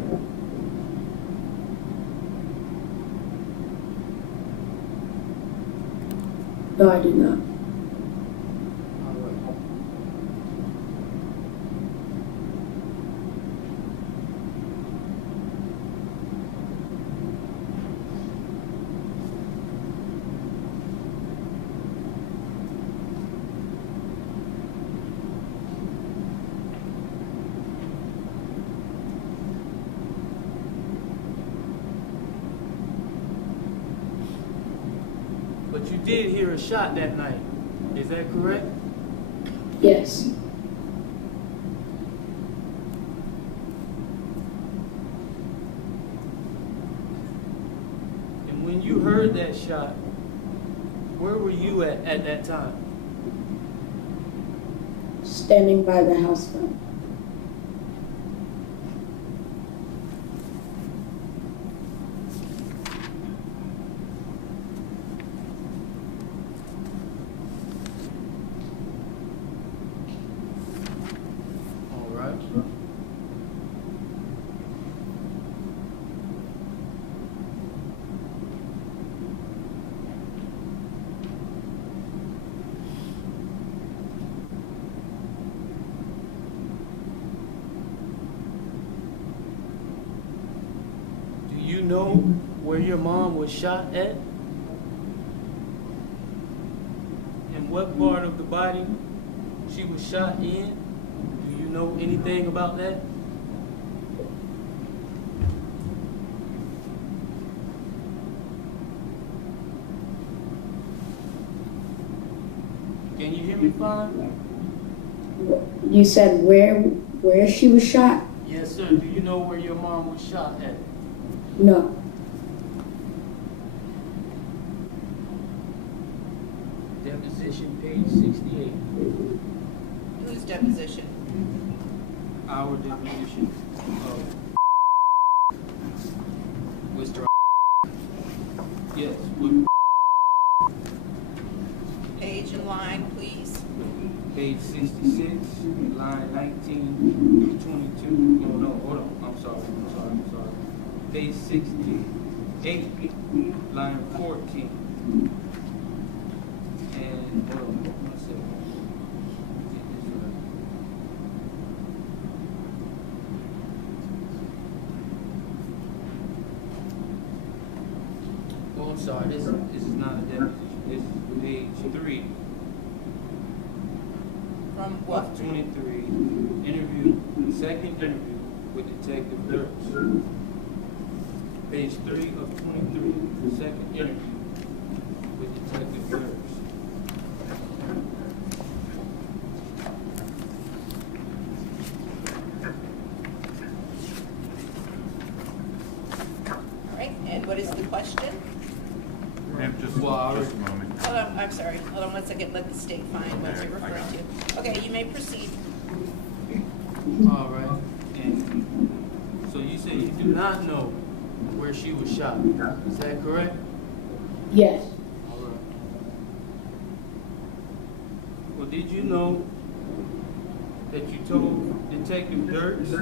No, I did not. But you did hear a shot that night. Is that correct? Yes. And when you heard that shot, where were you at that time? Standing by the house phone. Do you know where your mom was shot at? And what part of the body she was shot in? Do you know anything about that? Can you hear me fine? You said where she was shot? Yes, sir. Do you know where your mom was shot at? No. Deposition, page 68. Whose deposition? Our deposition of Mr. Yes. Page and line, please. Page 66, line 19 through 22. Oh, no, hold on. I'm sorry. Page 68, line 14. And, hold on, 1 second. Oh, I'm sorry. This is not a deposition. This is page 3. From what? Of 23. Second interview with Detective Dirks. Page 3 of 23. Second interview with Detective Dirks. All right, and what is the question? Ma'am, just a moment. Hold on, I'm sorry. Hold on 1 second. Let the state find what you're referring to. Okay, you may proceed. All right. And so you said you do not know where she was shot. Is that correct? Yes. All right. Well, did you know that you told Detective Dirks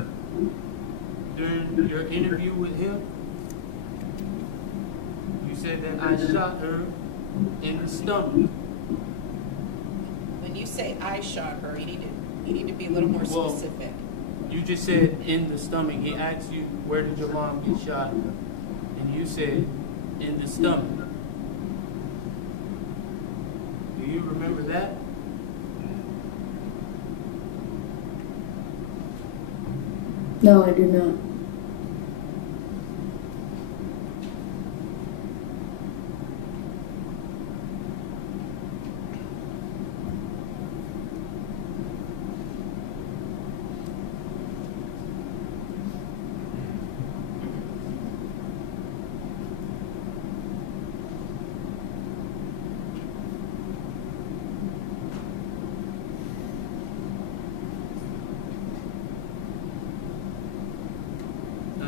during your interview with him, you said that I shot her in the stomach. When you say I shot her, you need to be a little more specific. You just said in the stomach. He asked you, where did your mom get shot? And you said, in the stomach. Do you remember that? No, I do not.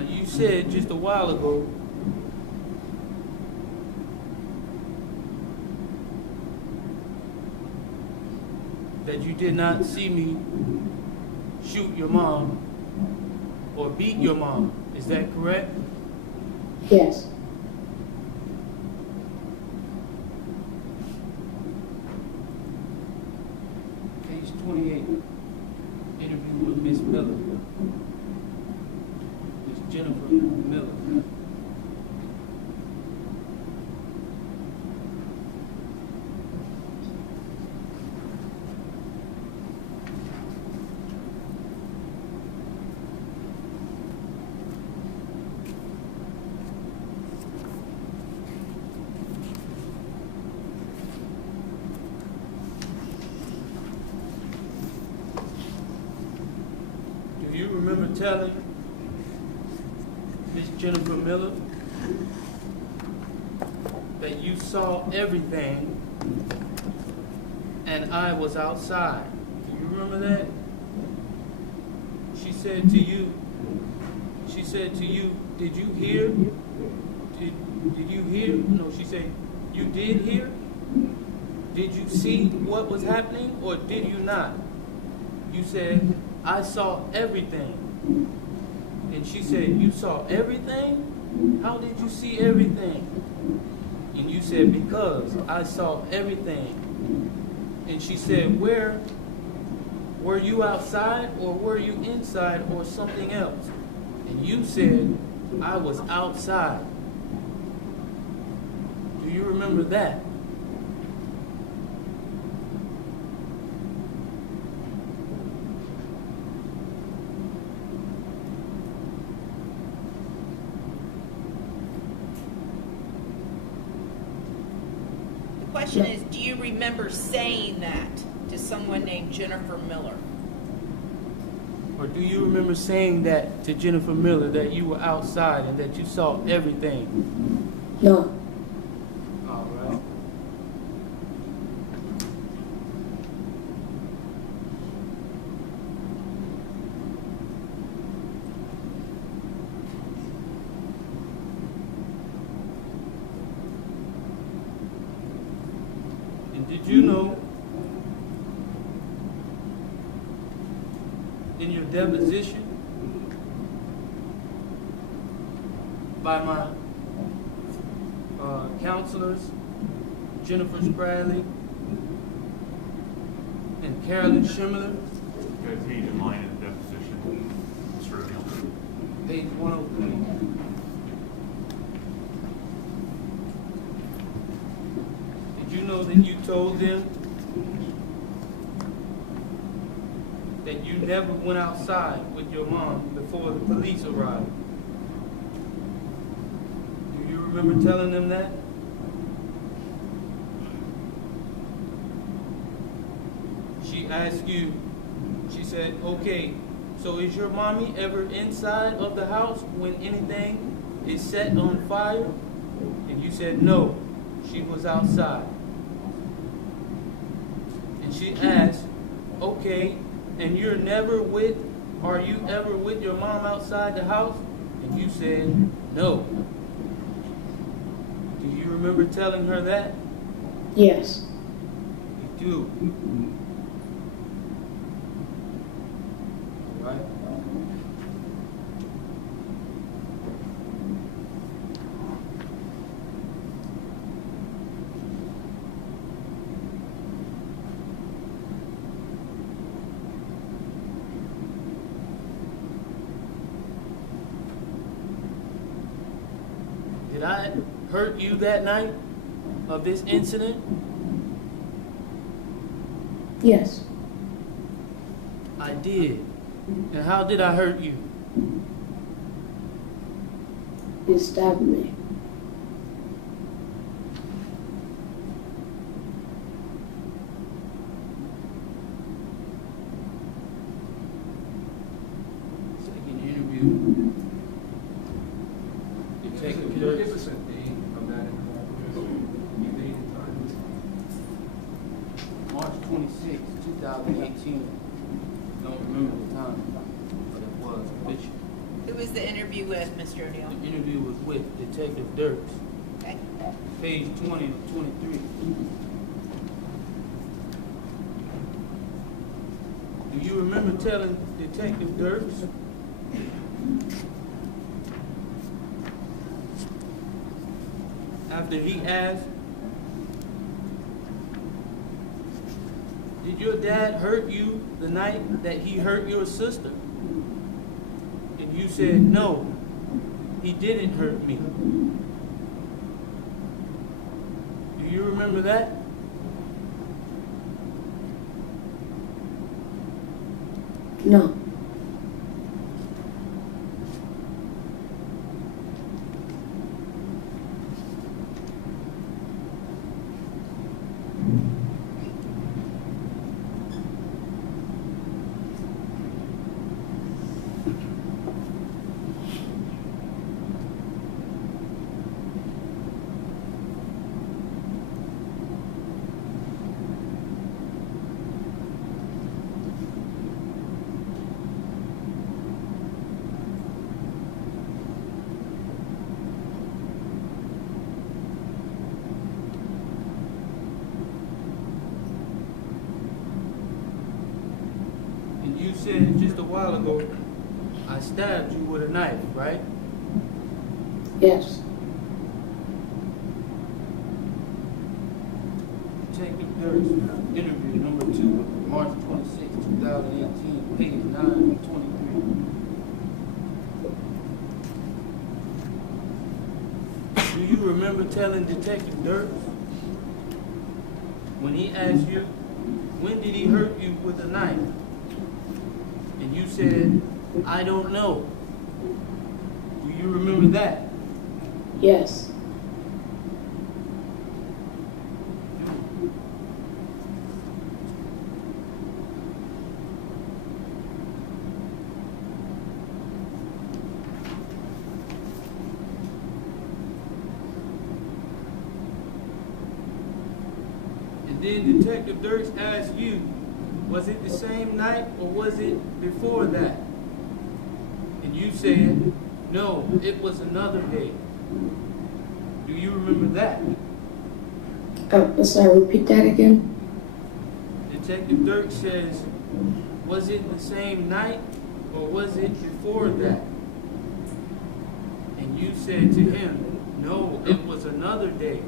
You said just a while ago that you did not see me shoot your mom or beat your mom. Is that correct? Yes. Page 28. Interview with Miss Miller. Jennifer Miller. Do you remember telling Miss Jennifer Miller that you saw everything and I was outside? Do you remember that? She said to you, did you hear? Did you hear? No, she said, you did hear? Did you see what was happening or did you not? You said, I saw everything. And she said, you saw everything? How did you see everything? And you said, because I saw everything. And she said, where? Were you outside or were you inside or something else? And you said, I was outside. Do you remember that? The question is, do you remember saying that to someone named Jennifer Miller? Or do you remember saying that to Jennifer Miller, that you were outside and that you saw everything? No. All right. And did you know in your deposition by my counselors, Jennifer Spradley and Carolyn Schimler, Got page in line in the deposition. It's revealed. page 103. Did you know that you told them that you never went outside with your mom before the police arrived? Do you remember telling them that? She asked you, she said, okay, so is your mommy ever inside of the house when anything is set on fire? And you said, no, she was outside. And she asked, okay, and you're never with, are you ever with your mom outside the house? And you said, no. Do you remember telling her that? Yes. You do. All right. Did I hurt you that night of this incident? Yes. I did. And how did I hurt you? You stabbed me. Second interview. Detective Can you give Dirks. us a date of that encounter? You date and time? March 26, 2018. Don't remember the time, but it was official. Who was the interview with, Mr. O'Neill? The interview was with Detective Dirks. Okay. Page 20 to 23. Do you remember telling Detective Dirks after he asked, did your dad hurt you the night that he hurt your sister? And you said, no, he didn't hurt me. Do you remember that? No. And you said just a while ago, I stabbed you with a knife, right? Yes. Detective Dirks, interview number 2, March 26, 2018, page 9 to 23. Do you remember telling Detective Dirks when he asked you, when did he hurt you with a knife? And you said, I don't know. Do you remember that? Yes. And then Detective Dirks asked you, was it the same night or was it before that? And you said, no, it was another day. Do you remember that? Sorry, repeat that again? Detective Dirks says, was it the same night or was it before that? And you said to him, no, it was another day.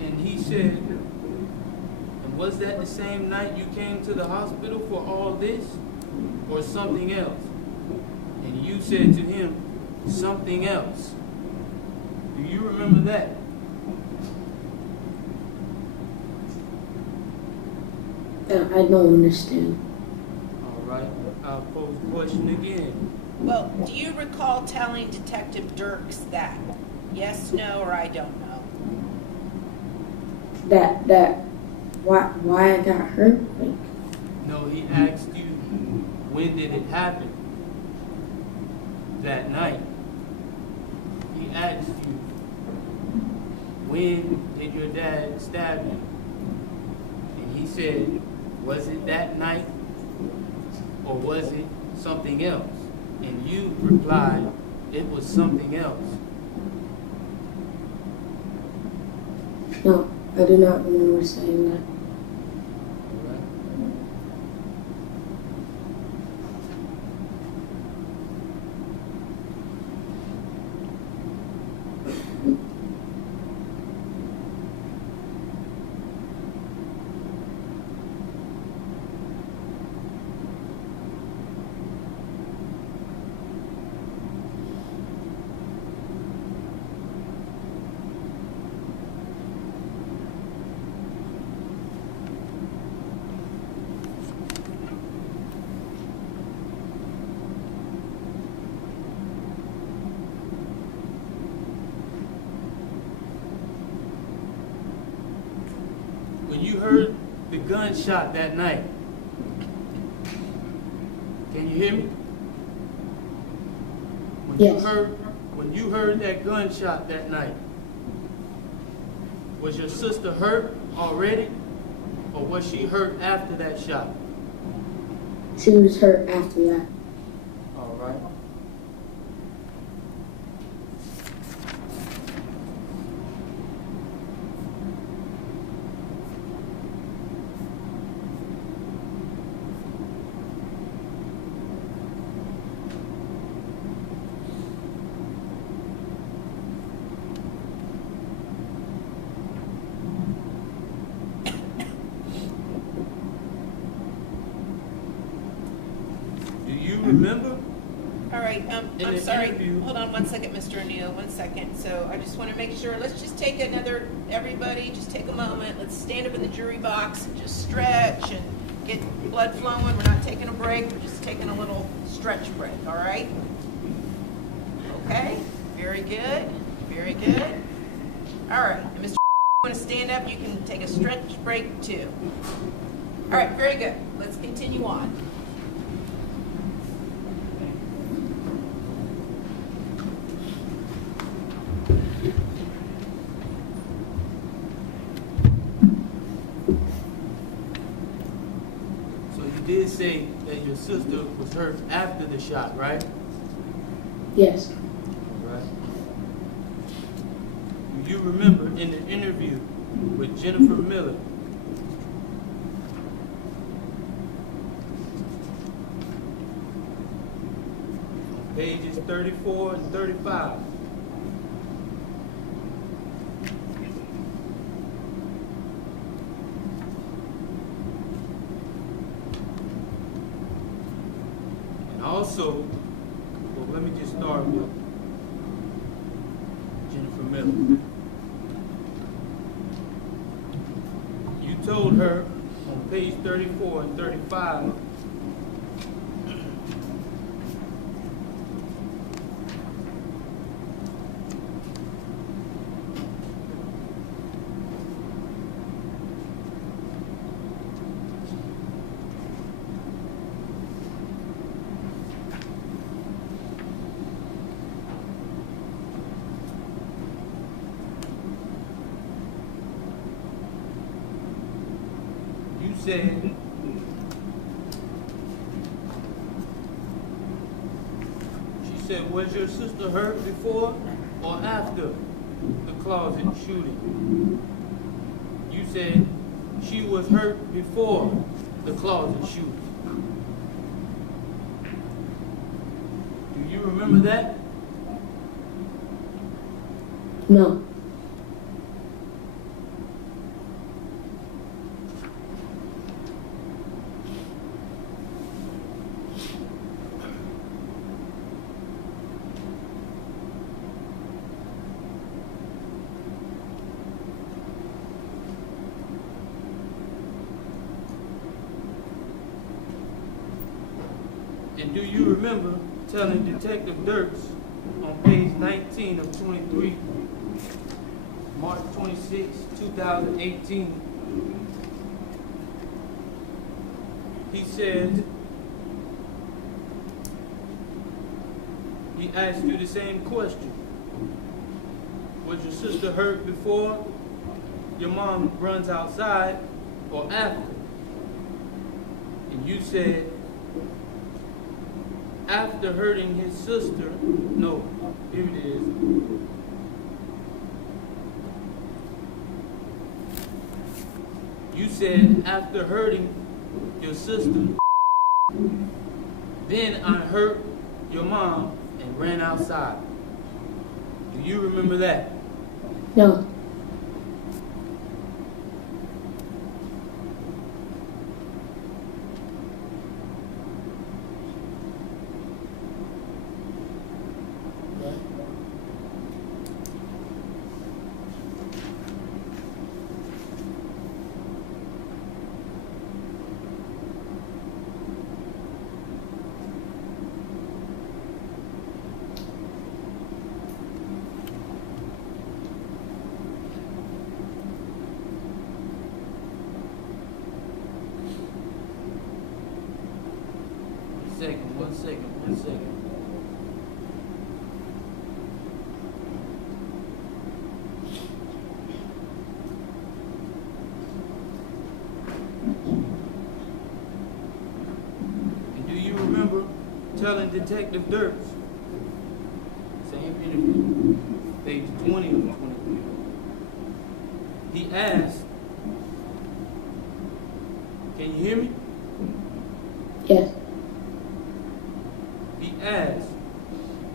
And he said, and was that the same night you came to the hospital for all this or something else? And you said to him, something else. Do you remember that? I don't understand. All right, I'll pose the question again. Well, do you recall telling Detective Dirks that? Yes, no, or I don't know? Why I got hurt? Like, No, he asked you, when did it happen? That night. He asked you, when did your dad stab you? And he said, was it that night or was it something else? And you replied, it was something else. no, I do not remember saying that. when you heard the gunshot that night, can you hear me? Yes. When you heard that gunshot that night, was your sister hurt already, or was she hurt after that shot? She was hurt after that. All right. Remember? All right, In I'm the sorry. interview- Hold on one second, Mr. O'Neill, 1 second. So I just want to make sure, let's just take everybody, just take a moment. Let's stand up in the jury box and just stretch and get blood flowing. We're not taking a break, we're just taking a little stretch break, all right? Okay, very good, very good. All right, and Mr. You want to stand up, you can take a stretch break too. All right, very good. Let's continue on. You did say that your sister was hurt after the shot, right? Yes. Right. Do you remember in the interview with Jennifer Miller, pages 34 and 35? Also, well, let me just start with Jennifer Miller. You told her on page 34 and 35 said she said, was your sister hurt before or after the closet shooting? You said she was hurt before the closet shooting. Do you remember that? No. And do you remember telling Detective Dirks on page 19 of 23, March 26, 2018, he said, he asked you the same question. Was your sister hurt before your mom runs outside or after? And you said, after hurting his sister, no, here it is. You said, after hurting your sister, then I hurt your mom and ran outside. Do you remember that? No. 1 second. And do you remember telling Detective Dirks, same interview, page 20 of 23, he asked, can you hear me? Yes. He asked,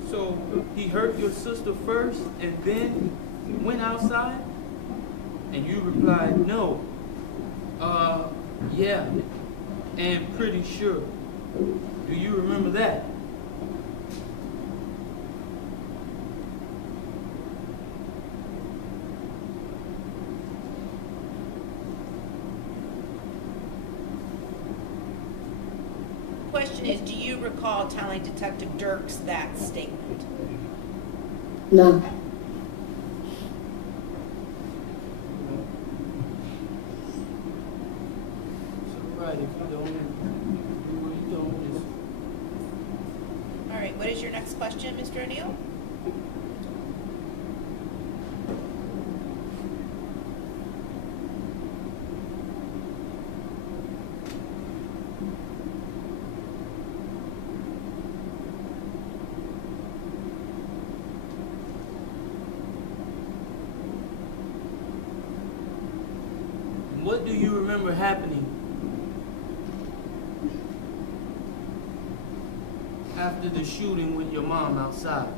so he hurt your sister first and then went outside? And you replied, no. Yeah, and pretty sure. Do you remember that? Question is, do you recall telling Detective Dirks that statement? No. Right, if you don't, you don't, just... All right, what is your next question, Mr. O'Neill? What do you remember happening after the shooting with your mom outside?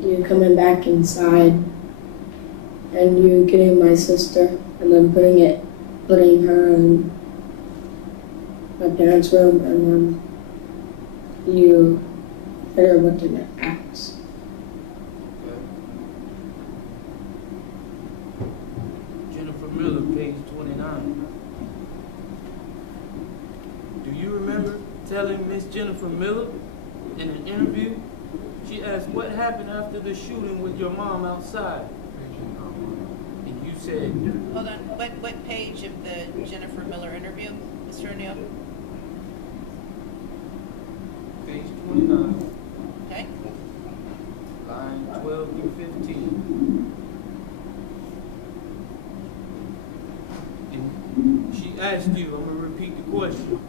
You coming back inside and you getting my sister and then putting her in my parents' room and then you hit her with an axe. Jennifer Miller, page 29. Do you remember telling Miss Jennifer Miller in an interview? She asked, what happened after the shooting with your mom outside? And you said... Hold on, what page of the Jennifer Miller interview, Mr. O'Neill? Page 29. Okay. Line 12 through 15. And she asked you, I'm going to repeat the question.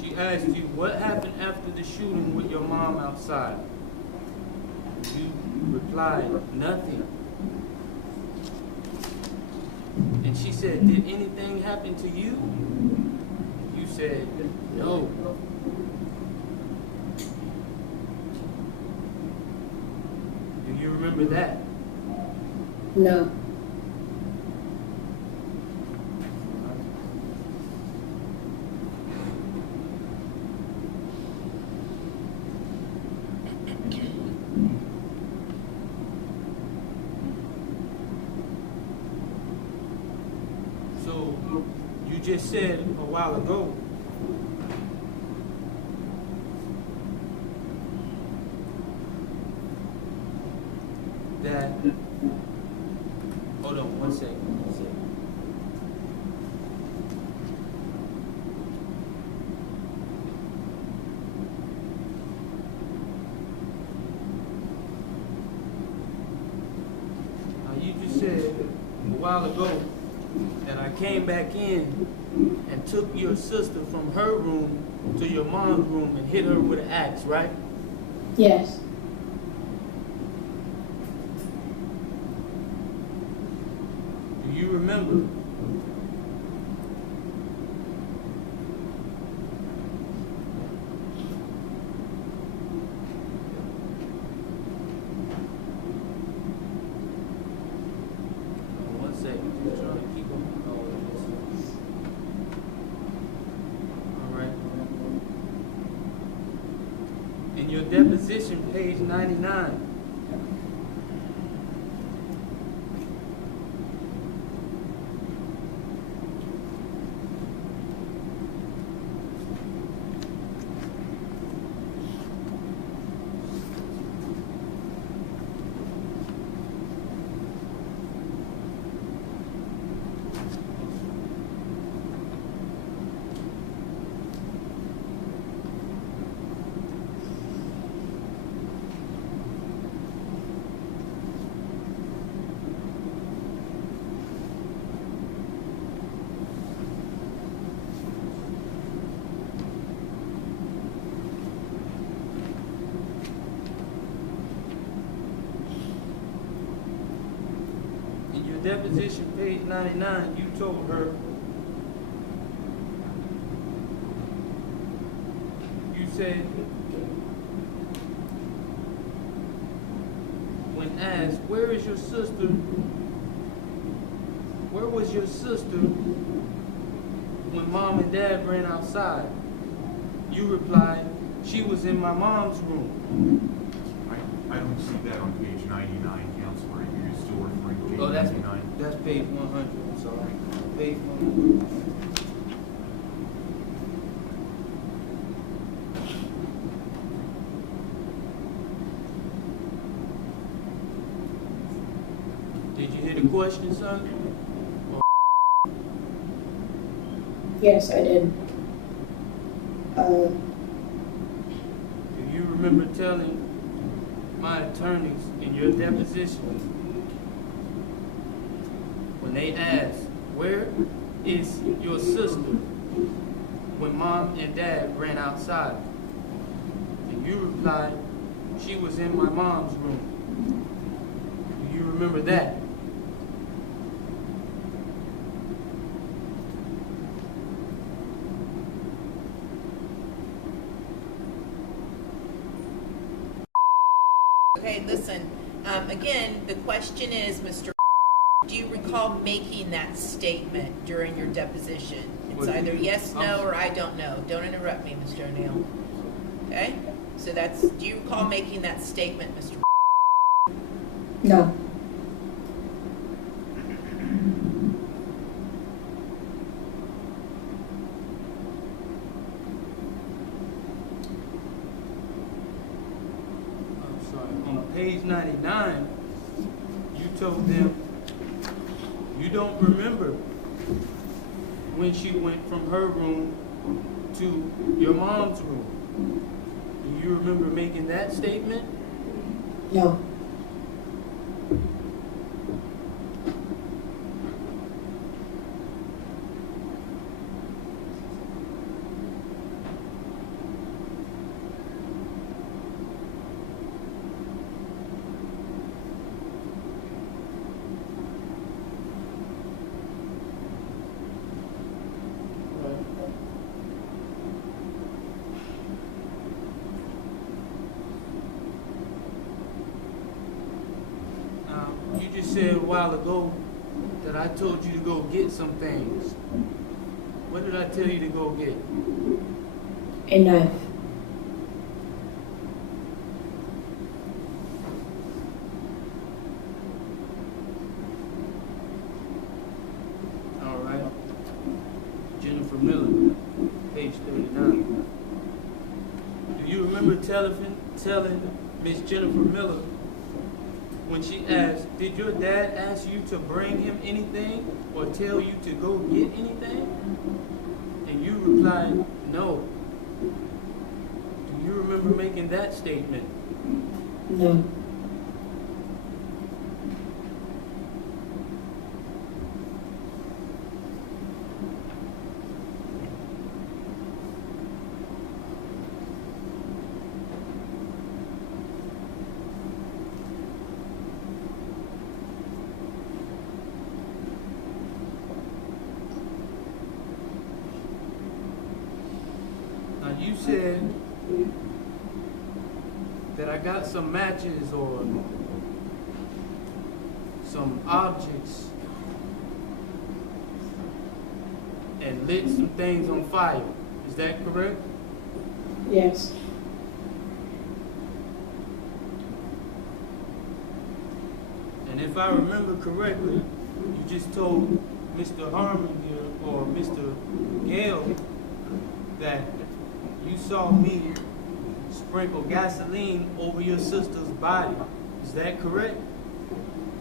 She asked you, what happened after the shooting with your mom outside? You replied, nothing. And she said, did anything happen to you? You said, no. Do you remember that? No. So, you just said a while ago that, hold on one second. Now you just said a while ago that I came back in and took your sister from her room to your mom's room and hit her with an axe, right? Yes. Do you remember? One second, just trying to keep up with all of this. All right. In your deposition, page 99. deposition, page 99, you told her, you said, when asked, where is your sister? Where was your sister when mom and dad ran outside? You replied, she was in my mom's room. I don't see that on page 99, Counselor. You're still referring to page 99. That's page 100, I'm sorry. Page 100. Did you hear the question, son? Yes, I did. Do you remember telling my attorneys in your deposition when they asked, where is your sister when mom and dad ran outside? And you replied, she was in my mom's room. Do you remember that? Okay, listen, again, the question is, Mr. Do you recall making that statement during your deposition? It's either yes, no, or I don't know. Don't interrupt me, Mr. O'Neill. Okay? So that's, do you recall making that statement, Mr. No. On page 99, you told them you don't remember when she went from her room to your mom's room. Do you remember making that statement? No. You just said a while ago that I told you to go get some things. What did I tell you to go get? A knife. All right. Jennifer Miller, page 39. Do you remember telling Miss Jennifer Miller when she asked, did your dad ask you to bring him anything or tell you to go get anything? And you replied, no. Do you remember making that statement? No. You said that I got some matches or some objects and lit some things on fire. Is that correct? Yes. And if I remember correctly, you just told Mr. Harmon here or Mr. Gale that you saw me sprinkle gasoline over your sister's body. Is that correct?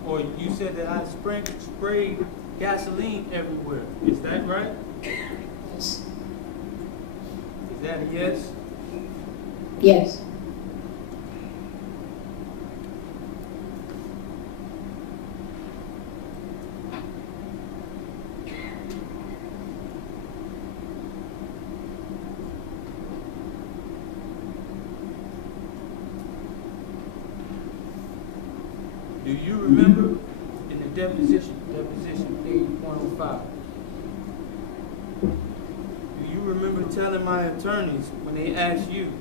Or you said that I sprayed gasoline everywhere. Is that right? Yes. Is that a yes? Yes. Do you remember in the deposition, page 105. Do you remember telling my attorneys when they asked you,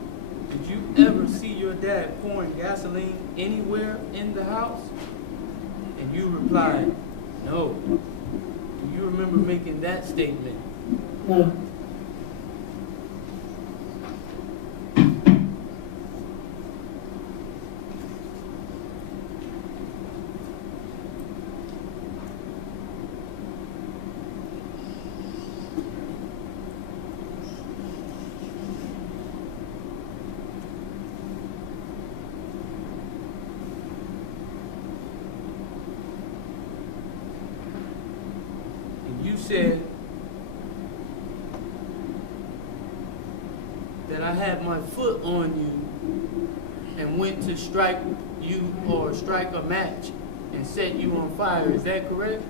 did you ever see your dad pouring gasoline anywhere in the house? And you replied, no. Do you remember making that statement? No. You said that I had my foot on you and went to strike you or strike a match and set you on fire. Is that correct?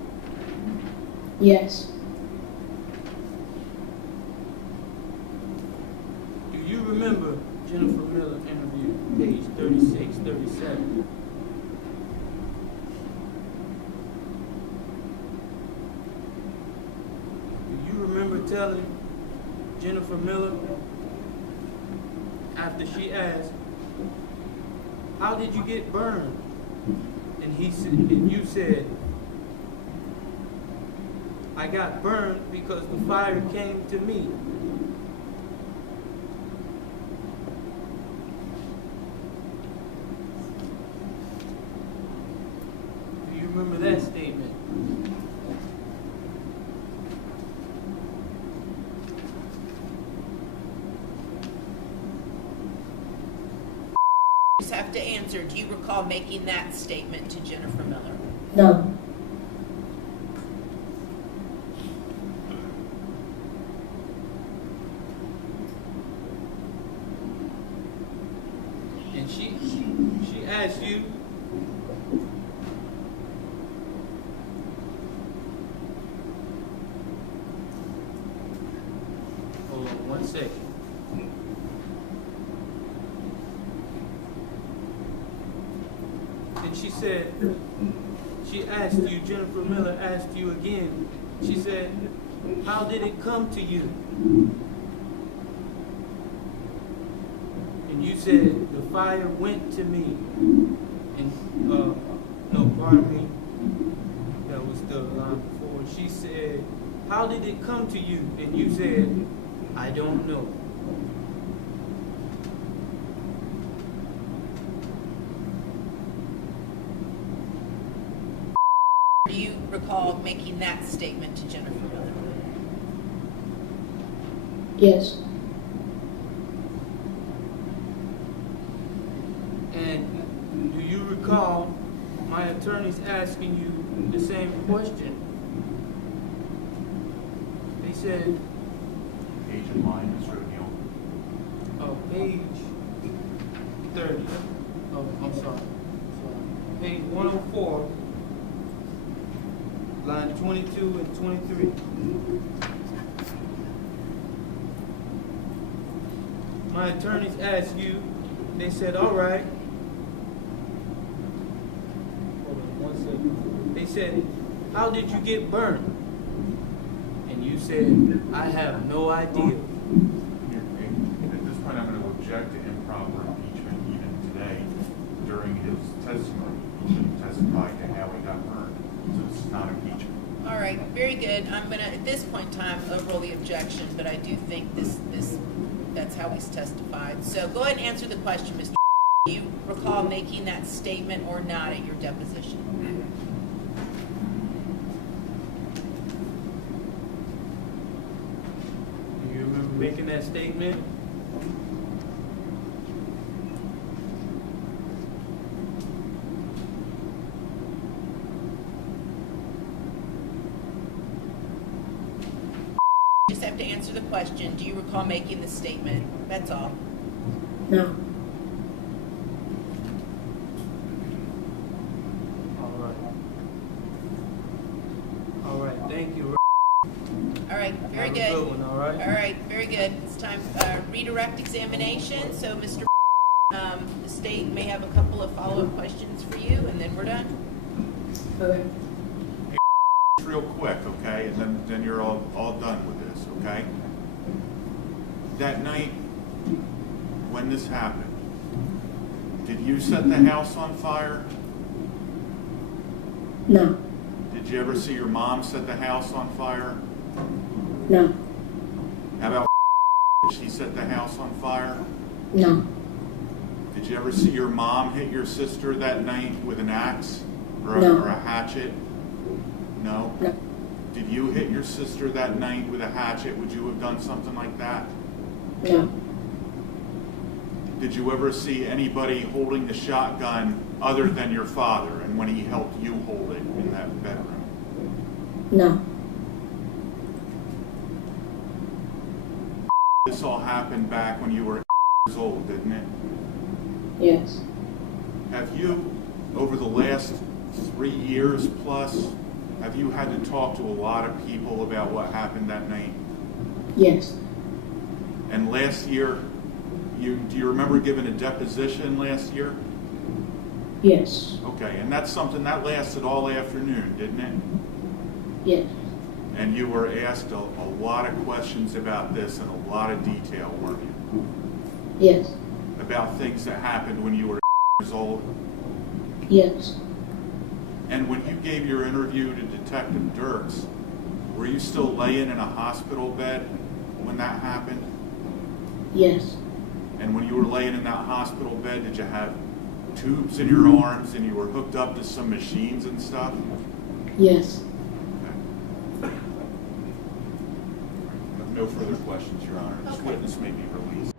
Yes. Do you remember Jennifer Miller interview, page 36, 37? Remember telling Jennifer Miller after she asked, how did you get burned? And you said, I got burned because the fire came to me. Do you remember that statement? Have to answer. Do you recall making that statement to Jennifer Miller? No. And she asked you, hold on 1 second. And she said, she asked you, Jennifer Miller asked you again, she said, how did it come to you? And you said, the fire went to me. And, no, pardon me, that was the line before. She said, how did it come to you? And you said, I don't know. Do you recall making that statement to Jennifer Miller? Yes. And do you recall my attorneys asking you the same question? They said, Page in line, Mr. O'Neill. Page 30. Oh, I'm sorry. Page 104. Line 22 and 23. My attorneys asked you, they said, all right. Hold on 1 second. They said, how did you get burned? And you said, I have no idea. At this point, I'm going to object to improper impeachment even today during his testimony. He testified to how he got burned. So this is not impeachment. All right, very good. I'm gonna, at this point in time, overrule the objection, but I do think that's how he's testified. So go ahead and answer the question, Mr. Do you recall making that statement or not at your deposition? Do you remember making that statement? Just have to answer the question. Do you recall making the statement? That's all. No. All right, thank you. All right, very Have a good. good one, all right? All right, very good. It's time redirect examination. So, Mr. The state may have a couple of follow-up questions for you, and then we're done. Okay. real quick, okay? And then you're all done with this, okay? That night, when this happened, did you set the house on fire? No. Did you ever see your mom set the house on fire? No. How about she set the house on fire? No. Did you ever see your mom hit your sister that night with an axe or No. or a hatchet? No? No. Did you hit your sister that night with a hatchet? Would you have done something like that? No. Did you ever see anybody holding the shotgun other than your father and when he helped you hold it in that bedroom? No. This all happened back when you were years old, didn't it? Yes. Have you, over the last 3 years plus, have you had to talk to a lot of people about what happened that night? Yes. And last year, do you remember giving a deposition last year? Yes. Okay, and that's something that lasted all afternoon, didn't it? Yes. And you were asked a lot of questions about this in a lot of detail, weren't you? Yes. About things that happened when you were years old? Yes. And when you gave your interview to Detective Dirks, were you still laying in a hospital bed when that happened? Yes. And when you were laying in that hospital bed, did you have tubes in your arms and you were hooked up to some machines and stuff? Yes. No further questions, Your Honor. This witness may be released.